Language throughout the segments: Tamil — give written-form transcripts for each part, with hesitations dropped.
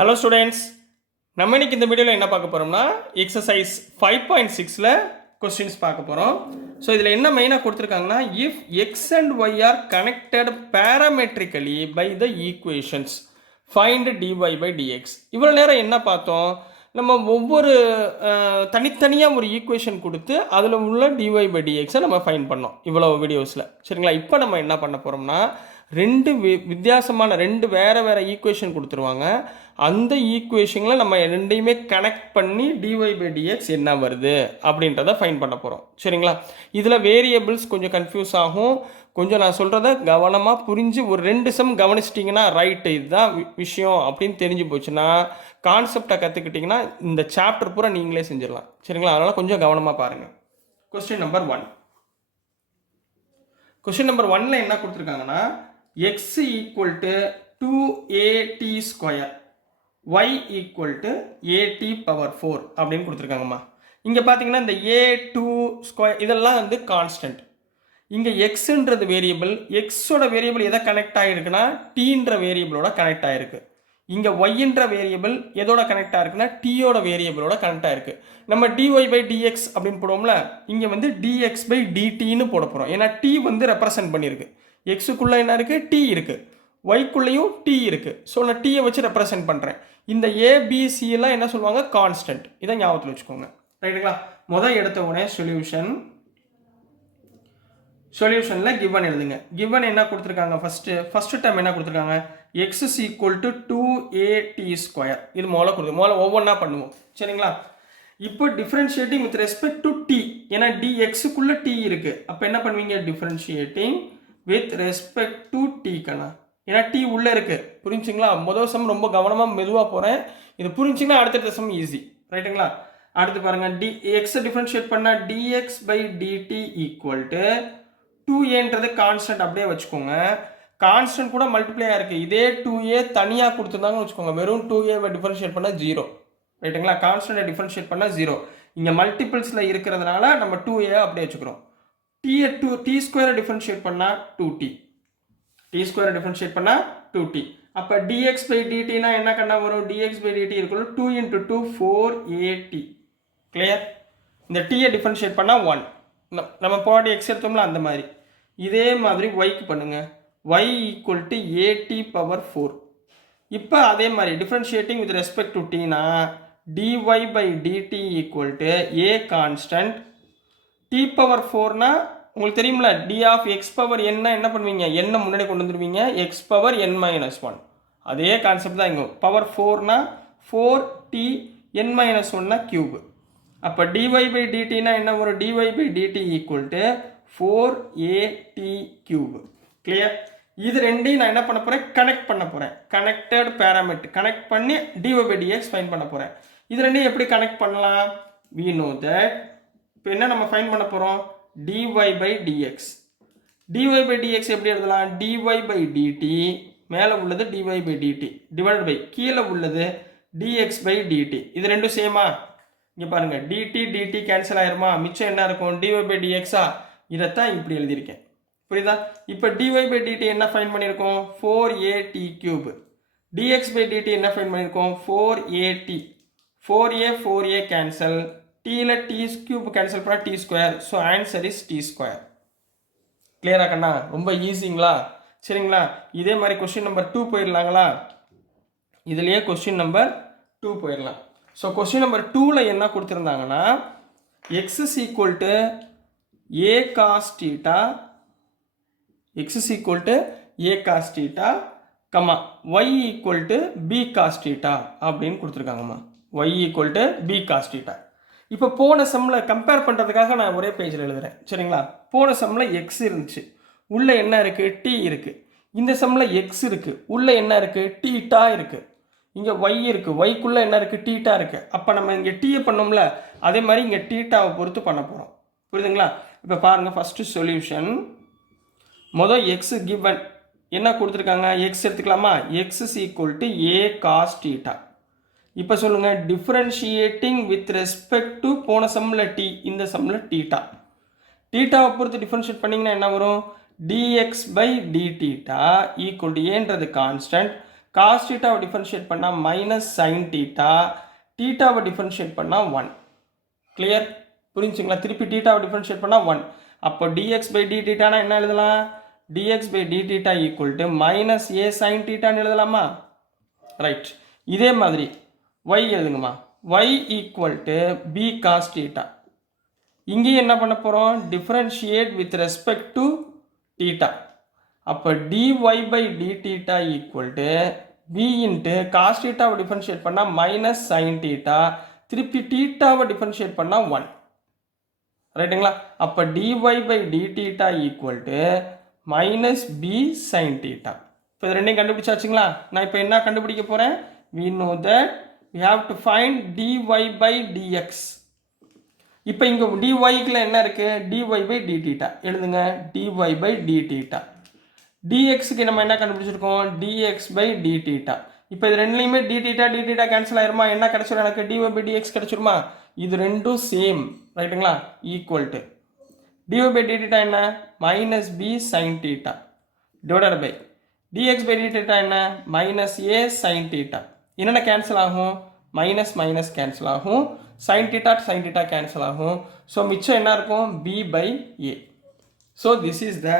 ஹலோ ஸ்டூடெண்ட்ஸ், நம்ம இன்னைக்கு இந்த வீடியோவில் என்ன பார்க்க போகிறோம்னா எக்ஸசைஸ் 5.6ல் கொஸ்டின்ஸ் பார்க்க போகிறோம். ஸோ இதில் என்ன மெயினாக கொடுத்துருக்காங்கன்னா, if x and y are connected parametrically by the equations find dy by dx. இவ்வளோ நேரம் என்ன பார்த்தோம், நம்ம ஒவ்வொரு தனித்தனியாக ஒரு ஈக்குவேஷன் கொடுத்து அதில் உள்ள டிஒய் பை டிஎக்ஸை நம்ம ஃபைண்ட் பண்ணோம் இவ்வளோ வீடியோஸில். சரிங்களா? இப்போ நம்ம என்ன பண்ண போகிறோம்னா, வித்தியாசமான ரெண்டு வேறு ஈக்குவேஷன் கொடுத்துருவாங்க. அந்த ஈக்குவேஷனில் நம்ம ரெண்டையுமே கனெக்ட் பண்ணி டிஒய் பை டிஎக்ஸ் என்ன வருது அப்படின்றத ஃபைண்ட் பண்ண போகிறோம். சரிங்களா? இதில் வேரியபிள்ஸ் கொஞ்சம் கன்ஃபியூஸ் ஆகும். கொஞ்சம் நான் சொல்கிறத கவனமாக புரிஞ்சு ஒரு 2 சம் கவனிச்சிட்டிங்கன்னா ரைட்டு இதுதான் விஷயம் அப்படின்னு தெரிஞ்சு போச்சுன்னா, கான்செப்டை கற்றுக்கிட்டிங்கன்னா இந்த சாப்டர் பூரா நீங்களே செஞ்சிடலாம். சரிங்களா? அதனால் கொஞ்சம் கவனமாக பாருங்கள். Question number 1. கொஸ்டின் நம்பர் 1ல் என்ன கொடுத்துருக்காங்கன்னா, x equal to 2at square y equal to at power 4 அப்படின்னு கொடுத்துருக்காங்கம்மா. இங்கே பார்த்தீங்கன்னா இந்த a2 ஸ்கொயர் இதெல்லாம் வந்து கான்ஸ்டன்ட். இங்கே எக்ஸுன்றது வேரியபிள், எக்ஸோட வேரியபிள் எதை கனெக்ட் ஆகிருக்குன்னா டீன்ற வேரியபிளோட கனெக்ட் ஆகிருக்கு. இங்கே ஒய்ன்ற வேரியபிள் எதோட கனெக்ட் ஆகிருக்குன்னா டீயோட வேரியபிளோட கனெக்ட் ஆகிருக்கு. நம்ம டிஒய் பை டிஎக்ஸ் அப்படின்னு போடுவோம்ல, இங்கே வந்து டிஎக்ஸ் பை டிடின்னு போட போகிறோம். ஏன்னா டி வந்து ரெப்ரசன்ட் பண்ணியிருக்கு. எக்ஸுக்குள்ளே என்ன இருக்குது, டி இருக்குது, ஒய்க்குள்ளேயும் டி இருக்குது. ஸோ நான் டீயை வச்சு ரெப்ரசென்ட் பண்ணுறேன். இந்த ஏபிசியெல்லாம் என்ன சொல்லுவாங்க, கான்ஸ்டன்ட். இதை ஞாபகத்தில் வச்சுக்கோங்க. ரைட்டுங்களா? முதல் எடுத்த உடனே சொல்யூஷனில் கிவன் எழுதுங்க. கிவன் என்ன கொடுத்துருக்காங்க, ஃபஸ்ட்டு டைம் என்ன கொடுத்துருக்காங்க, x is equal to 2at square. இது முதல்ல ஒவ்வொன்றா பண்ணுவோம். சரிங்களா? இப்போ differentiating with respect to t, ஏன்னா டிஎக்ஸுக்குள்ளே டி இருக்குது. அப்போ என்ன பண்ணுவீங்க, differentiating with respect to t கண்ணா, ஏன்னா டி உள்ளே இருக்குது. புரிஞ்சுங்களா? முதல் சம் ரொம்ப கவனமாக மெதுவாக போகிறேன். இது புரிஞ்சிங்கன்னா அடுத்த சம் ஈஸி. ரைட்டுங்களா? அடுத்து பாருங்கள், எக்ஸை டிஃப்ரென்ஷியேட் பண்ணால் dx by dt equal to 2aன்றது கான்ஸ்டன்ட் அப்படியே வச்சுக்கோங்க. கான்ஸ்டன்ட் கூட மல்டிப்ளையாக இருக்குது. இதே 2a தனியாக கொடுத்துருந்தாங்கன்னு வச்சுக்கோங்க, வெறும் 2a டிஃப்ரென்ஷியேட் பண்ணால் 0. ரைட்டுங்களா? கான்ஸ்டன்ட்டை டிஃப்ரென்ஷியேட் பண்ணால் 0. இங்கே மல்டிபிள்ஸில் இருக்கிறதுனால நம்ம 2a அப்படியே வச்சுக்கிறோம். டி ஸ்கொயரை டிஃப்ரென்ஷியேட் பண்ணால் 2t, டி ஸ்கொயரை டிஃப்ரென்ஷியேட் பண்ணால் 2t. அப்போ dx பை dtனா என்ன கண்ணா வரும், dx பை dt இருக்கும் 2 × 2 4at. கிளியர்? இந்த டீயை டிஃப்ரென்ஷியேட் பண்ணால் 1. நம்ம பாடி எக்ஸ் எடுத்தோம்ல அந்த மாதிரி. இதே மாதிரி ஒய்க்கு பண்ணுங்கள், y equal to at power 4. இப்போ அதே மாதிரி டிஃப்ரென்ஷியேட்டிங் வித் ரெஸ்பெக்ட் டு டீனா dy by dt equal to a constant. T power 4னா உங்களுக்கு தெரியுமில்ல, டி ஆஃப் எக்ஸ் பவர் என்ன பண்ணுவீங்க, என்ன முன்னாடி கொண்டு வந்துடுவீங்க, எக்ஸ் பவர் n-1. அதே கான்செப்ட் தான் இங்கே. பவர் 4னா 4t n-1னா கியூப். அப்போ டிஒய் பை டிடினா என்ன வரும், dy by dt equal to 4at cube. Clear? இது ரெண்டையும் நான் என்ன பண்ண போகிறேன், கனெக்ட் பண்ண போகிறேன். கனெக்டட் பேராமீட்டர் கனெக்ட் பண்ணி டிஒய் பை டிஎக்ஸ் ஃபைண்ட் பண்ண போகிறேன். இது ரெண்டையும் எப்படி கனெக்ட் பண்ணலாம், we know that. இப்போ என்ன நம்ம ஃபைண்ட் பண்ண போகிறோம், dy by dx. dy by dx எப்படி எழுதலாம், dy by dt மேலே உள்ளது dy by dt divide by கீழே உள்ளது dx by dt. இது ரெண்டும் சேமா? இங்கே பாருங்கள், dt கேன்சல் ஆயிருமா, மிச்சம் என்ன இருக்கும், dy by dx-ஆ. இதைத்தான் இப்படி எழுதியிருக்கேன். புரியுதா? இப்போ dy by dt என்ன ஃபைண்ட் பண்ணியிருக்கோம், 4at cube. dx by dt என்ன ஃபைண்ட் பண்ணியிருக்கோம், 4at. 4a கேன்சல், டீல டி கியூப் கேன்சல் பண்ணால் t square. So answer is t square. கிளியரா கண்ணா? ரொம்ப ஈஸிங்களா? சரிங்களா? இதே மாதிரி கொஸ்டின் நம்பர் 2 போயிடலாங்களா? இதுலேயே கொஸ்டின் நம்பர் 2 போயிடலாம். ஸோ கொஸ்டின் நம்பர் 2ல் என்ன கொடுத்துருந்தாங்கன்னா, x is equal to a cos theta, x is equal to a cos theta comma y equal to b cos theta அப்படின்னு கொடுத்துருக்காங்கம்மா. Y equal to b cos theta. இப்போ போன சம்மில் கம்பேர் பண்ணுறதுக்காக நான் ஒரே பேஜில் எழுதுகிறேன். சரிங்களா? போன சம்மில் எக்ஸ் இருந்துச்சு, உள்ளே என்ன இருக்குது, டி இருக்குது. இந்த சம்மில் எக்ஸ் இருக்குது, உள்ளே என்ன இருக்குது, டீட்டா இருக்குது. இங்கே ஒய் இருக்குது, ஒய்க்குள்ளே என்ன இருக்குது, டீட்டா இருக்குது. அப்போ நம்ம இங்கே டீயை பண்ணோம்ல, அதே மாதிரி இங்கே டீட்டாவை பொறுத்து பண்ண போகிறோம். புரியுதுங்களா? இப்போ பாருங்கள், ஃபஸ்ட்டு சொல்யூஷன். மொதல் எக்ஸு கிவன் என்ன கொடுத்துருக்காங்க, எக்ஸ் எடுத்துக்கலாமா, x is equal to a cos theta. இப்போ சொல்லுங்கள், டிஃப்ரென்ஷியேட்டிங் வித் ரெஸ்பெக்ட் டு போன சம்மில் டி, இந்த சம்மில் டீட்டா. டீட்டாவை பொறுத்து டிஃப்ரென்ஷியேட் பண்ணிங்கன்னா என்ன வரும், dx by dθ equal to ஏன்றது கான்ஸ்டன்ட் காஸ் டீட்டாவை டிஃபரன்ஷியேட் பண்ணால் மைனஸ் சைன் டீட்டா, டீட்டாவை டிஃபரன்ஷியேட் பண்ணால் 1. கிளியர்? புரிஞ்சுங்களா? திருப்பி டீட்டாவை டிஃபரன்ஷியேட் பண்ணால் 1. அப்போ டிஎக்ஸ் பை டி டீட்டானா என்ன எழுதலாம்? Dx by d theta equal to minus a sine டீட்டான்னு எழுதலாமா? ரைட். இதே மாதிரி y எழுதுங்கம்மா. y equal to b cos theta. இங்கேயும் என்ன பண்ண போகிறோம்? Differentiate with respect to theta. அப்போ dy by d theta equal to b into cos டீட்டாவை டிஃபரன்ஷியேட் பண்ணால் மைனஸ் சைன் டீட்டா, திருப்பி டீட்டாவை டிஃபரன்ஷியேட் பண்ணால் 1. ரைட்டுங்களா? அப்போ dy by d theta equal to minus b sine theta. இப்போ இது ரெண்டையும் கண்டுபிடிச்சாச்சுங்களா? நான் இப்போ என்ன கண்டுபிடிக்க போகிறேன்? we know that we have to find dy by dx. இப்போ இங்கே dyக்குள்ள என்ன இருக்குது? dy by d theta எழுதுங்க. dy by d theta. dxக்கு நம்ம என்ன கண்டுபிடிச்சிருக்கோம்? dx by d theta. இப்போ இது ரெண்டுலையுமே d theta கேன்சல் ஆயிருமா? என்ன கிடைச்சிரும்? எனக்கு dy by dx கிடைச்சிருமா? இது ரெண்டும் சேம். ரைட்டுங்களா? Equal to dy by d theta என்ன? Minus b sin theta divided by dx by d theta என்ன? Minus a sin theta. என்னென்ன கேன்சல் ஆகும்? மைனஸ் மைனஸ் கேன்சல் ஆகும், sin theta கேன்சல் ஆகும். ஸோ மிச்சம் என்ன இருக்கும்? b by a. So this is the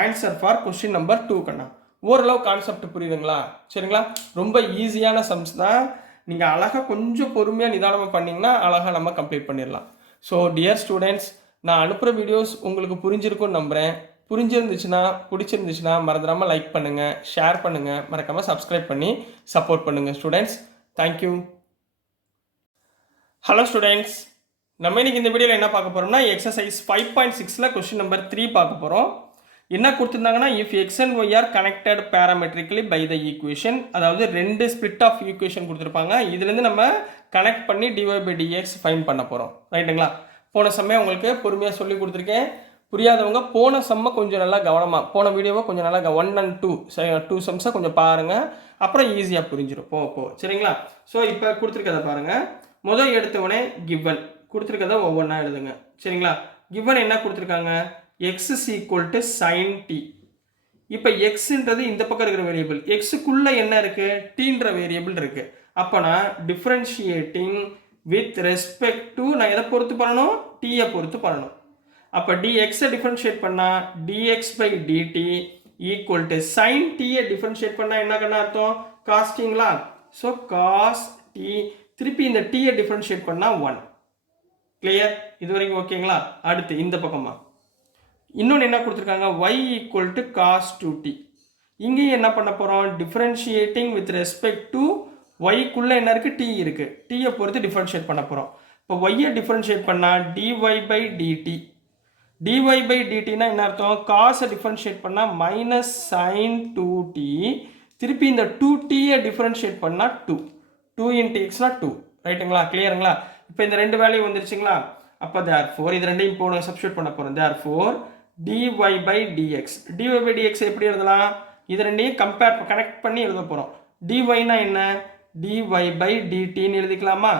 answer for question number 2 கண்ணா. ஓரளவு கான்செப்ட் புரியுதுங்களா? சரிங்களா? ரொம்ப ஈஸியான சம்ஸ் தான். நீங்கள் அழகாக கொஞ்சம் பொறுமையாக நிதானமாக பண்ணிங்கன்னா அழகாக நம்ம கம்ப்ளீட் பண்ணிடலாம். ஸோ டியர் ஸ்டூடெண்ட்ஸ், நான் அனுப்புகிற வீடியோஸ் உங்களுக்கு புரிஞ்சிருக்கும்னு நம்புகிறேன். புரிஞ்சிருந்துச்சுன்னா, பிடிச்சிருந்துச்சுன்னா மறந்துடாமல் லைக் பண்ணுங்கள், ஷேர் பண்ணுங்கள், மறக்காமல் சப்ஸ்கிரைப் பண்ணி சப்போர்ட் பண்ணுங்கள் ஸ்டூடெண்ட்ஸ். தேங்க்யூ. ஹலோ ஸ்டூடெண்ட்ஸ், நம்ம இன்னைக்கு இந்த வீடியோவில் என்ன பார்க்க போகிறோம்னா எக்ஸசைஸ் 5.6ல் கொஸ்டின் நம்பர் 3 பார்க்க போகிறோம். என்ன கொடுத்துருந்தாங்கன்னா, if x and y are connected parametrically by the equation, அதாவது 2 ஸ்பிளிட் ஆஃப் ஈக்குவேஷன் கொடுத்துருப்பாங்க. இதுலேருந்து நம்ம கனெக்ட் பண்ணி dy by dx ஃபைன் பண்ண போகிறோம். ரைட்டுங்களா? போன சமயம் உங்களுக்கு பொறுமையாக சொல்லி கொடுத்துருக்கேன். புரியாதவங்க போன சம்மை கொஞ்சம் நல்லா கவனமாக, போன வீடியோவை கொஞ்சம் நல்லா 1 and 2 சம்ஸை கொஞ்சம் பாருங்கள். அப்புறம் ஈஸியாக புரிஞ்சிடும் போ. சரிங்களா? ஸோ இப்போ கொடுத்துருக்கதை பாருங்கள். முதல் எடுத்தவொடனே கிவன் கொடுத்துருக்கதை ஒவ்வொன்றா எழுதுங்க. சரிங்களா? கிவன் என்ன கொடுத்துருக்காங்க? X is equal to sine t. இப்போ எக்ஸுன்றது இந்த பக்கம் இருக்கிற வேரியபிள், எக்ஸுக்குள்ளே என்ன இருக்குது? டீன்ற வேரியபிள் இருக்குது. அப்போ நான் டிஃப்ரென்ஷியேட்டிங் வித் ரெஸ்பெக்ட் டு நான் எதை பொறுத்து பண்ணணும்? டீயை பொறுத்து பண்ணணும். அப்போ dxஐ டிஃபரன்ஷியேட் பண்ணால் dx by dt equal to sine டீயை டிஃபரன்ஷியேட் பண்ணால் என்ன கண்ணா அர்த்தம்? காஸ்டிங்களா? ஸோ காஸ் டி, திருப்பி இந்த டீயை டிஃபரன்ஷியேட் பண்ணால் 1. கிளியர்? இது வரைக்கும் ஓகேங்களா? அடுத்து இந்த பக்கமா இன்னொன்று என்ன கொடுத்துருக்காங்க? y equal to cos 2t. இங்கேயும் என்ன பண்ண போகிறோம்? டிஃபரன்ஷியேட்டிங் வித் ரெஸ்பெக்ட் டு ஒய்க்குள்ளே என்ன இருக்குது? டி இருக்குது. டீயை பொறுத்து டிஃபரன்ஷியேட் பண்ண போகிறோம். இப்போ ஒய்யை டிஃபரன்ஷியேட் பண்ணால் dy by dt. dy by dtனா என்ன அர்த்தம்? காசை டிஃபரன்ஷியேட் பண்ணால் மைனஸ் சைன் 2t, திருப்பி இந்த 2tயை டிஃபரன்ஷியேட் பண்ணால் 2 இன்ட்டு எக்ஸ்னா 2. ரைட்டுங்களா? கிளியருங்களா? இப்போ இந்த ரெண்டு வேல்யூ வந்துருச்சுங்களா? அப்போ தேர்ஃபோர் இது ரெண்டையும் இப்போ சப்ஸ்டியூட் பண்ண போகிறோம். Therefore dy by dx. dy by dx எப்படி எழுதலாம்? இது ரெண்டையும் கனெக்ட் பண்ணி எழுத போகிறோம். dyனா என்ன? dy by dtன்னு எழுதிக்கலாமா?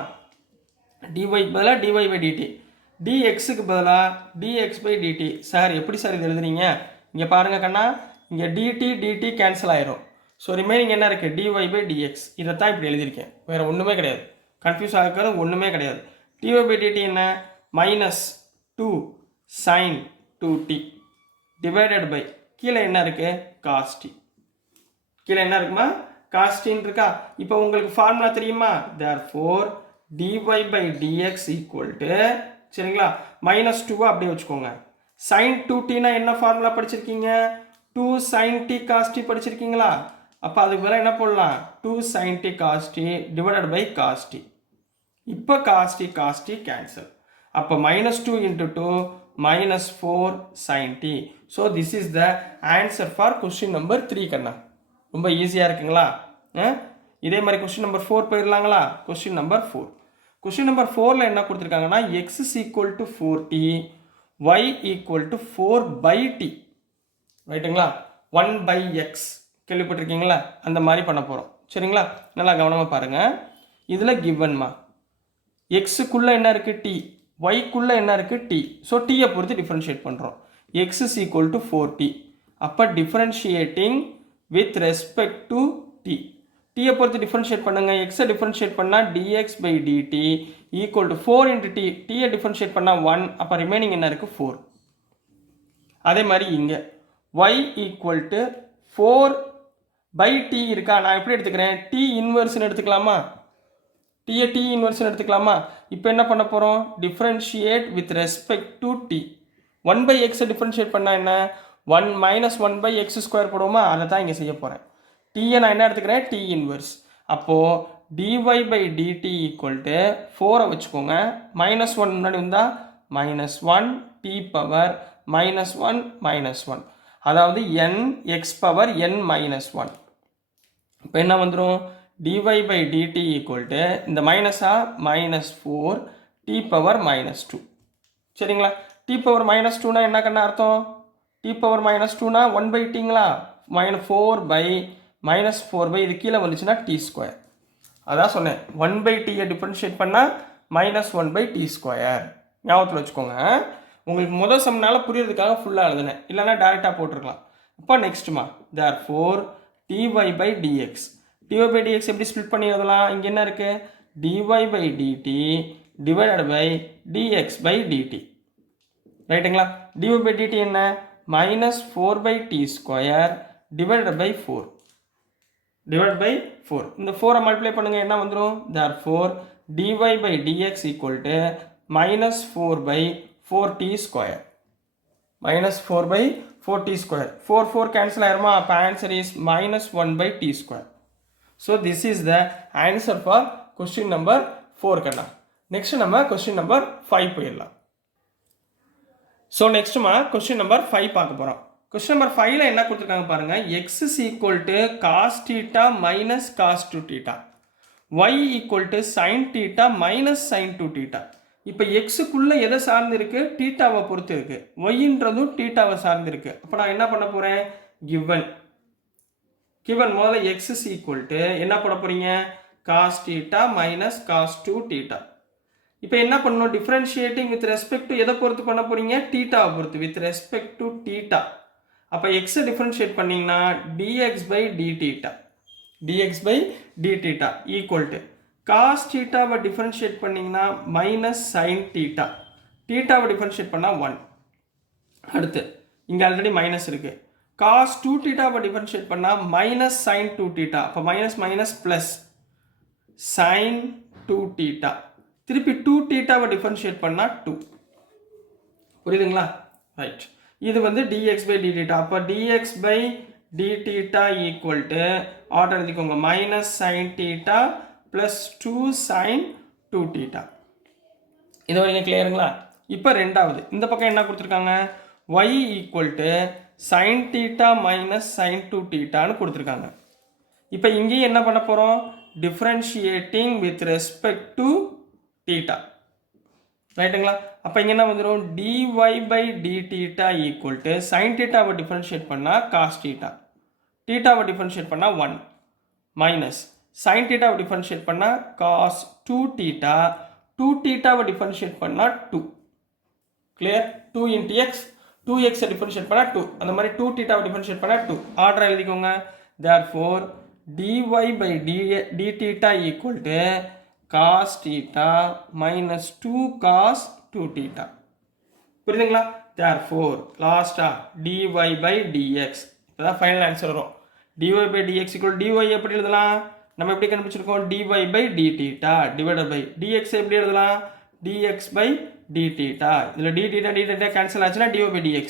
dy பதிலாக dy by dt, dxக்கு பதிலாக dx by dt. சார் எப்படி சார் இது எழுதுறீங்க? இங்கே பாருங்கள் கண்ணா, இங்கே dt கேன்சல் ஆயிரும். ஸோ ரிமைனிங் என்ன இருக்குது? dy by dx. இதைத்தான் இப்படி எழுதியிருக்கேன், வேறு ஒன்றுமே கிடையாது. கன்ஃபியூஸ் ஆகிறது ஒன்றுமே கிடையாது. dy by dt என்ன? Minus 2 sin 2t divided by கீழே என்ன இருக்குது? Cos t. கீழே என்ன இருக்குமா? காஸ்டின்னு இருக்கா? இப்போ உங்களுக்கு ஃபார்முலா தெரியுமா? Therefore dy by dx equal to, சரிங்களா, மைனஸ் 2 அப்படியே வச்சுக்கோங்க. சைன் 2tனா என்ன ஃபார்முலா படிச்சிருக்கீங்க? 2 sin t cos t படிச்சிருக்கீங்களா? அப்போ அதுக்கு பதிலாக என்ன போடலாம்? 2 sin t cos t divided by cos t. இப்போ cos t கேன்சல். அப்போ minus 2 into 2 minus 4 sin t. So this is the answer for question number 3 கண்ணா. ரொம்ப ஈஸியாக இருக்குங்களா? இதே மாதிரி கொஸ்டின் நம்பர் 4 போயிடலாங்களா? Question number 4. கொஸ்டின் நம்பர் 4ல் என்ன கொடுத்துருக்காங்கன்னா, x is equal to 4t, y equal to 4 by t. ரைட்டுங்களா? 1 by x கேள்விப்பட்டிருக்கீங்களா? அந்த மாதிரி பண்ண போகிறோம். சரிங்களா? நல்லா கவனமாக பாருங்கள். இதில் கிவன்மா எக்ஸுக்குள்ளே என்ன இருக்குது? டி. ஒய்க்குள்ளே என்ன இருக்குது? டி. ஸோ டீயை பொறுத்து டிஃப்ரென்ஷியேட் பண்ணுறோம். X is equal to 4t. அப்போ differentiating with respect to t. டீயை பொறுத்து டிஃபரன்ஷியேட் பண்ணுங்கள். எக்ஸை டிஃபரன்ஷியேட் பண்ணால் dx by dt equal to 4 into t. டீயை டிஃபரன்ஷியேட் பண்ணால் 1, அப்போ ரிமைனிங் என்ன இருக்குது 4. அதே மாதிரி இங்கே y equal to 4 by t இருக்கா, நான் எப்படி எடுத்துக்கிறேன், டி இன்வெர்ஸ்னு எடுத்துக்கலாமா, டீயை டி இன்வெர்ஸ்னு எடுத்துக்கலாமா. இப்போ என்ன பண்ண போகிறோம், differentiate with respect to t. 1 by எக்ஸை டிஃப்ரென்ஷியேட் பண்ணால் என்ன, 1 மைனஸ் 1 பை எக்ஸ் ஸ்கொயர் போடுவோமா, அதை தான் இங்கே செய்ய போகிறேன். டீயை நான் என்ன எடுத்துக்கிறேன், டி இன்வெர்ஸ். அப்போது dy by dt equal to 4 வச்சுக்கோங்க, மைனஸ் 1 முன்னாடி வந்தால் minus 1 t power minus 1 minus 1, அதாவது n x power n minus 1. இப்போ என்ன வந்துடும், dy by dt equal to இந்த மைனஸா மைனஸ் 4 டி பவர் மைனஸ் 2. சரிங்களா, டி பவர் மைனஸ் 2னா என்ன கண்ணா அர்த்தம், டி பவர் மைனஸ் 2னா 1 பை டிங்களா, -4 பை -4 பை இது கீழே வந்துச்சுன்னா டி ஸ்கொயர். அதான் சொன்னேன் 1 பை டியை டிஃபரன்ஷியேட் பண்ணால் -1 பை டி ஸ்கொயர். ஞாபகத்தில் வச்சுக்கோங்க. உங்களுக்கு முதல் சம்னால புரியறதுக்காக ஃபுல்லாக எழுதுனேன், இல்லைன்னா டேரெக்டாக போட்டிருக்கலாம். இப்போ நெக்ஸ்ட்டுமா, therefore dy by dx. dy by dx எப்படி ஸ்ப்ளிட் பண்ணி எழுதலாம், இங்கே என்ன இருக்குது, dy by dt divided by dx by dt. ரைட்டுங்களா, dy by dt என்ன, -4 by t square divided by 4 divide by 4. இந்த 4 மல்டிப்ளை பண்ணுங்க, என்ன வந்துடும், therefore dy by dx equal to -4 by 4t square, -4 by 4t square. 4 4 cancel ஆயிருமா, அப்போ answer is -1 by t square. So this is the answer for question number 4 கண்ணா. நெக்ஸ்ட் நம்ம கொஸ்டின் நம்பர் 5 போயிடலாம். ஸோ நெக்ஸ்ட்டுமா கொஸ்டின் நம்பர் 5 பார்க்க போகிறோம். கொஸ்டின் நம்பர் 5ல என்ன கொடுத்துருக்காங்க பாருங்க, x is equal to cos theta minus cos 2 theta, y equal to sin theta minus sin 2 theta. இப்போ எக்ஸுக்குள்ள எதை சார்ந்து இருக்கு, டீட்டாவை பொறுத்து இருக்கு, ஒய்ன்றதும் டீட்டாவை சார்ந்து இருக்கு. அப்போ நான் என்ன பண்ண போறேன், given முதல்ல x is equal to என்ன போட போறீங்க, cos theta minus cos 2 theta. இப்போ என்ன பண்ணணும், டிஃபரன்ஷியேட்டிங் வித் ரெஸ்பெக்ட் டு எதை பொறுத்து பண்ண போறீங்க, டீட்டாவை பொறுத்து, வித் ரெஸ்பெக்ட் டு டீட்டா. அப்போ எக்ஸை டிஃபரன்ஷியேட் பண்ணிங்கன்னா dx by d theta equal to cos தீட்டாவை டிஃபரன்ஷியேட் பண்ணிங்கன்னா மைனஸ் சைன் தீட்டா, தீட்டாவை டிஃபரன்ஷியேட் பண்ணால் 1. அடுத்து இங்கே ஆல்ரெடி மைனஸ் இருக்குது, காஸ் 2 தீட்டாவை டிஃபரன்ஷியேட் பண்ணால் மைனஸ் சைன் 2 தீட்டா, அப்போ minus minus plus sine 2 theta, திருப்பி 2 தீட்டாவை டிஃபரன்ஷியேட் பண்ணால் 2. புரியுதுங்களா, ரைட். இது வந்து dx by d theta. அப்போ dx by d theta equal to order எழுதிக்கோங்க, minus sign theta plus 2 sine 2 theta. இது வரைக்கும் கிளியருங்களா. இப்போ ரெண்டாவது இந்த பக்கம் என்ன கொடுத்துருக்காங்க, y equal to sine theta minus sine 2 தீட்டான்னு கொடுத்துருக்காங்க. இப்போ இங்கேயும் என்ன பண்ண போகிறோம், differentiating with respect to theta. ரைட்டுங்களா, அப்போ இங்கே என்ன வந்துடும், dy by d theta equal to sine தீட்டாவை டிஃபரன்ஷியேட் பண்ணால் காஸ் தீட்டா, தீட்டாவை டிஃபரன்ஷியேட் பண்ணால் 1 மைனஸ் சைன் தீட்டாவை டிஃபரன்ஷியேட் பண்ணால் காஸ் 2 தீட்டா, 2 தீட்டாவை டிஃபரன்ஷியேட் பண்ணால் 2. Clear, 2 into X, 2x differentiate பண்ணால் 2, அந்த மாதிரி 2 தீட்டாவை டிஃபரன்ஷியேட் பண்ணால் 2. ஆர்டர் எழுதிக்கோங்க, therefore dy by d theta equal to cos theta minus 2 cos 2 theta. புரியுதுங்களா, therefore லாஸ்டா dy by dx. இப்போதான் ஃபைனல் ஆன்சர் வரும். dy by dx equal dy எப்படி எழுதலாம், நம்ம எப்படி கண்டுபிடிச்சிருக்கோம், dy by d theta divided by dx எப்படி எழுதலாம், dx by d theta. இதில் d theta கேன்சல் ஆச்சுன்னா dy by dx.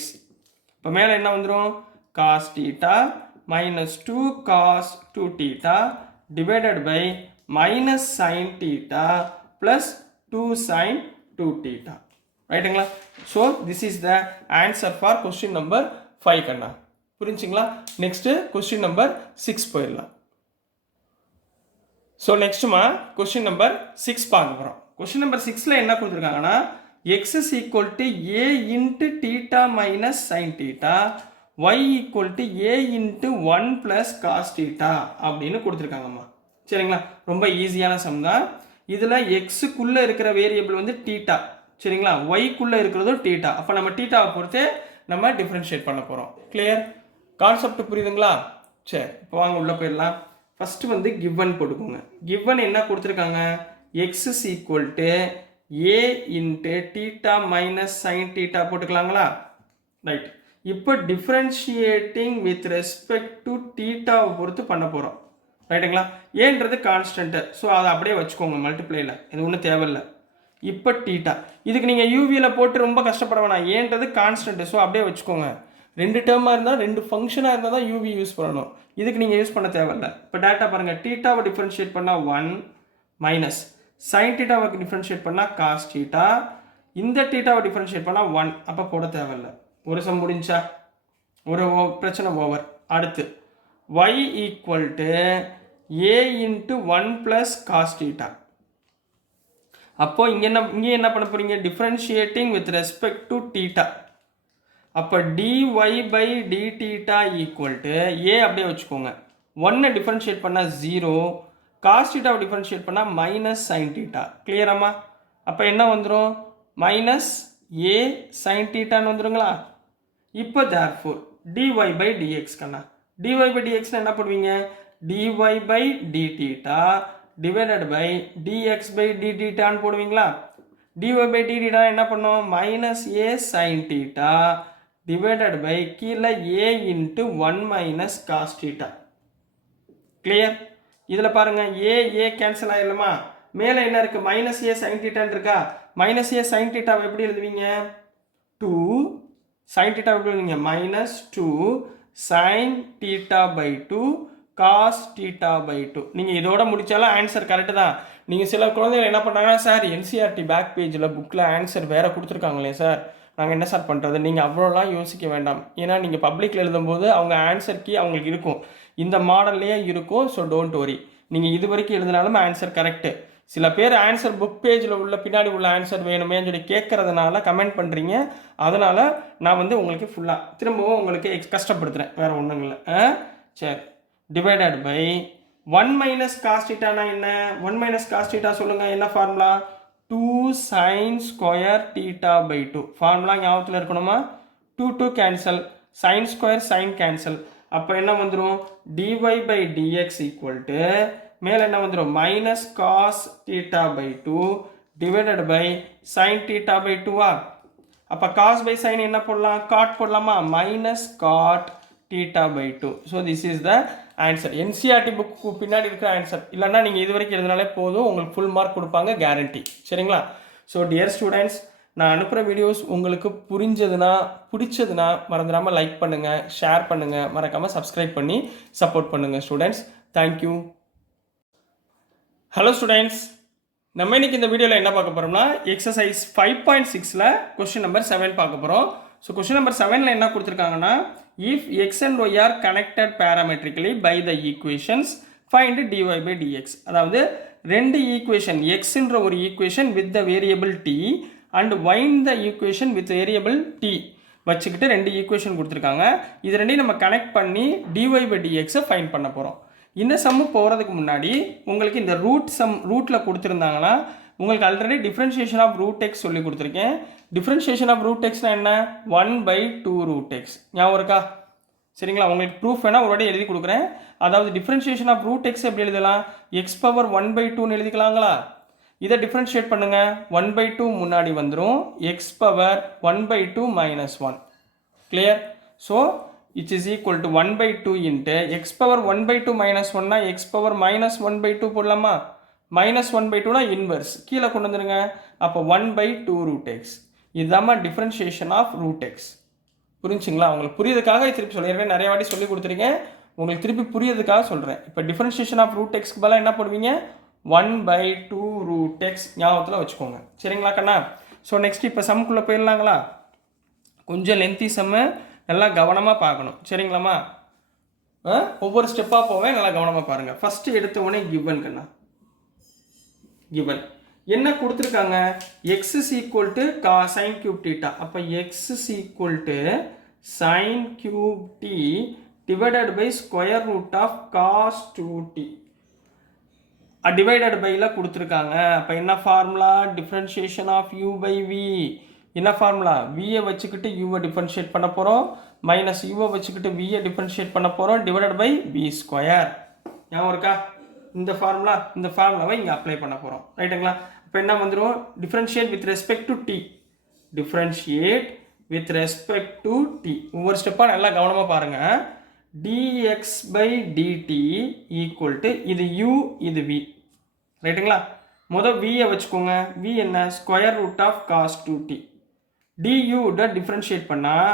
இப்போ மேலே என்ன வந்துடும், cos theta minus 2 cos 2 theta divided by minus sin theta plus 2 sin 2 theta. ரைட்டுங்களா. So this is the answer for question number 5 கண்ணா. புரிஞ்சுங்களா. நெக்ஸ்ட்டு கொஸ்டின் நம்பர் 6 போயிடலாம். ஸோ நெக்ஸ்ட்டுமா கொஸ்டின் நம்பர் 6 பார்க்க போகிறோம். கொஸ்டின் நம்பர் 6ல் என்ன கொடுத்துருக்காங்கன்னா, x is equal to a into theta minus sign theta, y equal to a into 1 plus cos theta அப்படின்னு கொடுத்துருக்காங்கம்மா. சரிங்களா, ரொம்ப ஈஸியான சம் தான். இதில் எக்ஸுக்குள்ளே இருக்கிற வேரியபிள் வந்து தீட்டா, சரிங்களா, ஒய்க்குள்ளே இருக்கிறதும் தீட்டா. அப்போ நம்ம தீட்டாவை பொறுத்தே நம்ம டிஃப்ரென்ஷியேட் பண்ண போகிறோம். கிளியர், கான்செப்ட் புரியுதுங்களா. சரி, இப்போ வாங்க உள்ளே போயிடலாம். ஃபஸ்ட்டு வந்து கிவன் போட்டுக்கோங்க. கிவன் என்ன கொடுத்துருக்காங்க, x is equal to a into theta minus sign theta போட்டுக்கலாங்களா? ரைட். இப்போ டிஃப்ரென்ஷியேட்டிங் வித் ரெஸ்பெக்ட் டு தீட்டாவை பொறுத்து பண்ண போகிறோம். ரைட்டுங்களா? ஏன்றது கான்ஸ்டன்ட்டு, ஸோ அதை அப்படியே வச்சுக்கோங்க மல்டிப்ளைல, இது ஒன்றும் தேவையில்லை. இப்போ தீட்டா இதுக்கு நீங்கள் யூவியில் போட்டு ரொம்ப கஷ்டப்பட வேணாம், ஏன்றது கான்ஸ்டன்ட்டு, ஸோ அப்படியே வச்சுக்கோங்க. ரெண்டு டேர்மாக இருந்தால் ரெண்டு ஃபங்க்ஷனாக இருந்தால் தான் யூவி யூஸ் பண்ணணும், இதுக்கு நீங்கள் யூஸ் பண்ண தேவையில்லை. இப்போ டேட்டா பாருங்கள், தீட்டாவை டிஃப்ரென்ஷியேட் பண்ணால் 1 மைனஸ் சைன் தீட்டாவை டிஃப்ரென்ஷியேட் பண்ணால் காஸ் தீட்டா, இந்த தீட்டாவை டிஃப்ரென்ஷியேட் பண்ணால் 1, அப்போ போட தேவையில்லை. ஒரு சம் முடிஞ்சா, ஒரு பிரச்சனை ஓவர். அடுத்து y equal to a into 1 plus cos theta. அப்போ இங்கே என்ன பண்ண போறீங்க, differentiating with respect to theta. அப்போ dy by d theta equal to a அப்படியே வச்சுக்கோங்க, 1 டிஃப்ரென்ஷியேட் பண்ணால் 0, காஸ் தீட்டாவை டிஃப்ரென்ஷியேட் பண்ணால் மைனஸ் சைன் தீட்டா. கிளியராமா? அப்போ என்ன வந்துடும், மைனஸ் ஏ சைன் தீட்டான்னு வந்துடுங்களா? இப்போ தேர்ஃபோர் dy பை dx கண்ணா, dy பை dx என்ன பண்ணுவீங்க, dy by d theta divided by dx by d தீட்டான்னு போடுவீங்களா? dy பை டி தீட்டா என்ன பண்ணும், minus a sine theta divided by கீழே a into 1 minus cos theta. Clear? இதில் பாருங்க, ஏ கேன்சல் ஆயிடலாமா? மேலே என்ன இருக்கு, மைனஸ் ஏ சைன் தீட்டான்னு இருக்கா? மைனஸ் ஏ சைன் தீட்டாவை எப்படி எழுதுவீங்க, 2 சைன் தீட்டா எப்படி எழுதுவீங்க, minus 2 sine theta by 2 cos theta by 2. நீங்கள் இதோட முடிச்சாலும் ஆன்சர் கரெக்டு தான். நீங்கள் சில குழந்தைகள் என்ன பண்ணுறாங்கன்னா, சார் என்சிஆர்டி பேக் பேஜில் புக்கில் ஆன்சர் வேறு கொடுத்துருக்காங்களே சார், நாங்கள் என்ன சார் பண்ணுறது? நீங்கள் அவ்வளோலாம் யோசிக்க வேண்டாம், ஏன்னா நீங்கள் பப்ளிக்கில் எழுதும்போது அவங்க ஆன்சர் கீ அவங்களுக்கு இருக்கும், இந்த மாடல்லையே இருக்கும். ஸோ டோன்ட் வரி, நீங்கள் இது வரைக்கும் எழுதினாலும் ஆன்சர் கரெக்டு. சில பேர் ஆன்சர் புக் பேஜில் உள்ள பின்னாடி உள்ள ஆன்சர் வேணுமேன்னு சொல்லி கேட்கறதுனால கமெண்ட் பண்ணுறீங்க, அதனால் நான் வந்து உங்களுக்கு ஃபுல்லாக திரும்பவும் உங்களுக்கு கஷ்டப்படுத்துகிறேன், வேறு ஒன்றும் இல்லை. சரி, டிவைடட் பை 1 மைனஸ் காஸ் தீட்டானா என்ன, 1 மைனஸ் காஸ் தீட்டா சொல்லுங்கள், என்ன formula, 2 sine square theta by 2. Formula ஞாபகத்தில் இருக்கணுமா, 2 cancel, sine square sine cancel, அப்போ என்ன வந்துடும், dy by dx equal to மேலே என்ன வந்துடும், minus cos theta by 2 divided by sine theta by 2வா? அப்போ காஸ் பை சைன் என்ன போடலாம், காட் போடலாமா, minus cot theta by 2. So this is the answer. NCERT book பின்னாடி இருக்கிற ஆன்சர், இல்லைன்னா நீங்கள் இது வரைக்கும் எழுதினாலே போதும், உங்களுக்கு ஃபுல் மார்க் கொடுப்பாங்க, கேரண்டி. சரிங்களா? ஸோ டியர் ஸ்டூடெண்ட்ஸ், நான் அனுப்புகிற வீடியோஸ் உங்களுக்கு புரிஞ்சதுன்னா பிடிச்சதுன்னா மறந்துடாமல் லைக் பண்ணுங்கள், ஷேர் பண்ணுங்கள், மறக்காமல் சப்ஸ்கிரைப் பண்ணி சப்போர்ட் பண்ணுங்கள் ஸ்டூடெண்ட்ஸ். தேங்க்யூ. ஹலோ ஸ்டூடெண்ட்ஸ், நம்ம இன்னைக்கு இந்த வீடியோவில் என்ன பார்க்க போகிறோம்னா, எக்ஸசைஸ் 5.6ல் கொஸ்டின் நம்பர் 7 பார்க்க போகிறோம். ஸோ கொஸ்டின் நம்பர் 7ல் என்ன கொடுத்துருக்காங்கன்னா, if x and y are connected parametrically by the equations find dy by dx. அதாவது ரெண்டு ஈக்குவேஷன், எக்ஸ்ன்ற ஒரு equation with the variable t and ஒயின் the equation with variable t வச்சுக்கிட்டு ரெண்டு ஈக்குவேஷன் கொடுத்துருக்காங்க. இது ரெண்டையும் நம்ம கனெக்ட் பண்ணி dy பை dxை ஃபைண்ட் பண்ண போகிறோம். இந்த சம்மு போகிறதுக்கு முன்னாடி உங்களுக்கு இந்த ரூட்டில் கொடுத்துருந்தாங்கன்னா, உங்களுக்கு already differentiation of root x சொல்லி கொடுத்துருக்கேன். டிஃப்ரென்ஷியேஷன் ஆஃப் ரூட் எக்ஸ்னால் என்ன, 1/2 ரூட் எக்ஸ். ஞாபகம் இருக்கா? சரிங்களா? உங்களுக்கு ப்ரூஃப் வேணால் ஒரு வாட்டி எழுதி கொடுக்குறேன். அதாவது டிஃப்ரென்ஷியேஷன் ஆஃப் ரூட் எக்ஸ் எப்படி எழுதலாம், x பவர் 1/2ன்னு எழுதிக்கலாங்களா? இதை டிஃப்ரென்ஷியேட் பண்ணுங்கள், 1/2 முன்னாடி வந்துடும், x power 1/2 minus 1. Clear? So it is equal to 1/2 into x power 1/2 minus 1னா x பவர் மைனஸ் 1/2 போடலாமா? மைனஸ் 1/2னா இன்வர்ஸ், கீழே கொண்டு வந்துருங்க. அப்போ 1/2 ரூட் எக்ஸ். இதுதாம்மா டிஃப்ரென்ஷியேஷன் ஆஃப் ரூட் எக்ஸ். புரிஞ்சுங்களா? உங்களுக்கு புரியதுக்காக திருப்பி சொல்லிடுறேன், நிறைய வாட்டி சொல்லி கொடுத்துருக்கேன், உங்களுக்கு திருப்பி புரியதுக்காக சொல்கிறேன். இப்போ டிஃப்ரென்ஷியேஷன் ஆஃப் ரூட் எக்ஸ்க்கு பதிலாக என்ன போடுவீங்க, 1/2 ரூட் எக்ஸ் ஞாபகத்தில் வச்சுக்கோங்க. சரிங்களா கண்ணா? ஸோ நெக்ஸ்ட் இப்போ சம்குள்ளே போயிடலாங்களா? கொஞ்சம் லென்த்தி சம்மு, நல்லா கவனமாக பார்க்கணும். சரிங்களாம்மா? ஒவ்வொரு ஸ்டெப்பாக போவேன், நல்லா கவனமாக பாருங்கள். ஃபஸ்ட்டு எடுத்த உடனே கிவன் கண்ணா, கிவன் என்ன கொடுத்துருக்காங்க, x is equal to sine cube theta. அப்போ x is equal to sine cube t divided by square root of cos 2t divided பையில் கொடுத்துருக்காங்க. அப்போ என்ன formula, differentiation of u by v. என்ன ஃபார்முலா, வியை வச்சுக்கிட்டு யூவை டிஃபரன்ஷியேட் பண்ண போகிறோம், மைனஸ் யூவை வச்சுக்கிட்டு வியை டிஃபரன்ஷியேட் பண்ண போகிறோம், டிவைடட் பை வி ஸ்கொயர். ஞாபகம் இருக்கா? இந்த ஃபார்முலாவை இங்கே அப்ளை பண்ண போகிறோம். ரைட்டுங்களா? இப்போ என்ன வந்துடும்? Differentiate with respect to t. Differentiate with respect to t. ஒவ்வொரு ஸ்டெப்பாக நல்லா கவனமாக பாருங்கள். dx by dt equal to இது u இது v. ரைட்டுங்களா? முதல் v வச்சுக்கோங்க. v என்ன? Square root of cos 2t. du differentiate பண்ணால்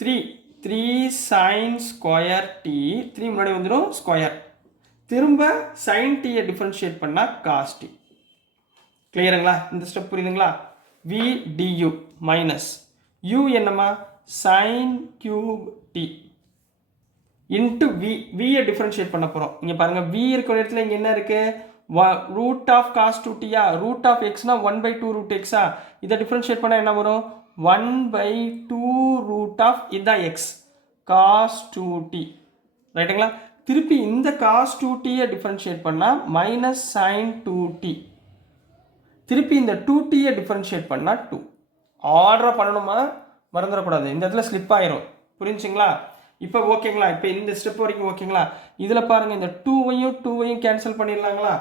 3 சைன் ஸ்கொயர் டி. 3 முன்னாடி வந்துடும் ஸ்கொயர். திரும்ப சைன் டீயை டிஃப்ரென்ஷியேட் பண்ணால் காஸ் டி. கிளியருங்களா? இந்த ஸ்டெப் புரியுதுங்களா? v du மைனஸ் u என்னம்மா? சைன் கியூப் டி இன்ட்டு வியை டிஃப்ரென்ஷியேட் பண்ண போகிறோம். இங்கே பாருங்கள், v இருக்கிற இடத்துல இங்கே என்ன இருக்குது? ரூட் ஆஃப் காஸ் 2tயா? ரூட் ஆஃப் எக்ஸ்னா 1/2 ரூட் எக்ஸா? இதை டிஃப்ரென்ஷியேட் பண்ணால் என்ன வரும்? 1/2 ரூட் ஆஃப் இதுதான் எக்ஸ் காஸ் 2t. ரைட்டுங்களா? திருப்பி இந்த காஸ் 2tயை டிஃப்ரென்ஷியேட் பண்ணால் மைனஸ் சைன் 2t. திருப்பி இந்த 2tயை டிஃப்ரென்ஷியேட் பண்ணால் 2. ஆர்டராக பண்ணணுமா? மறந்துடக்கூடாது. இந்த இடத்துல ஸ்லிப் ஆயிரும். புரிஞ்சுங்களா? இப்போ ஓகேங்களா? இப்போ இந்த ஸ்டெப் வரைக்கும் ஓகேங்களா? இதில் பாருங்கள், இந்த 2வையும் கேன்சல் பண்ணிடலாங்களா?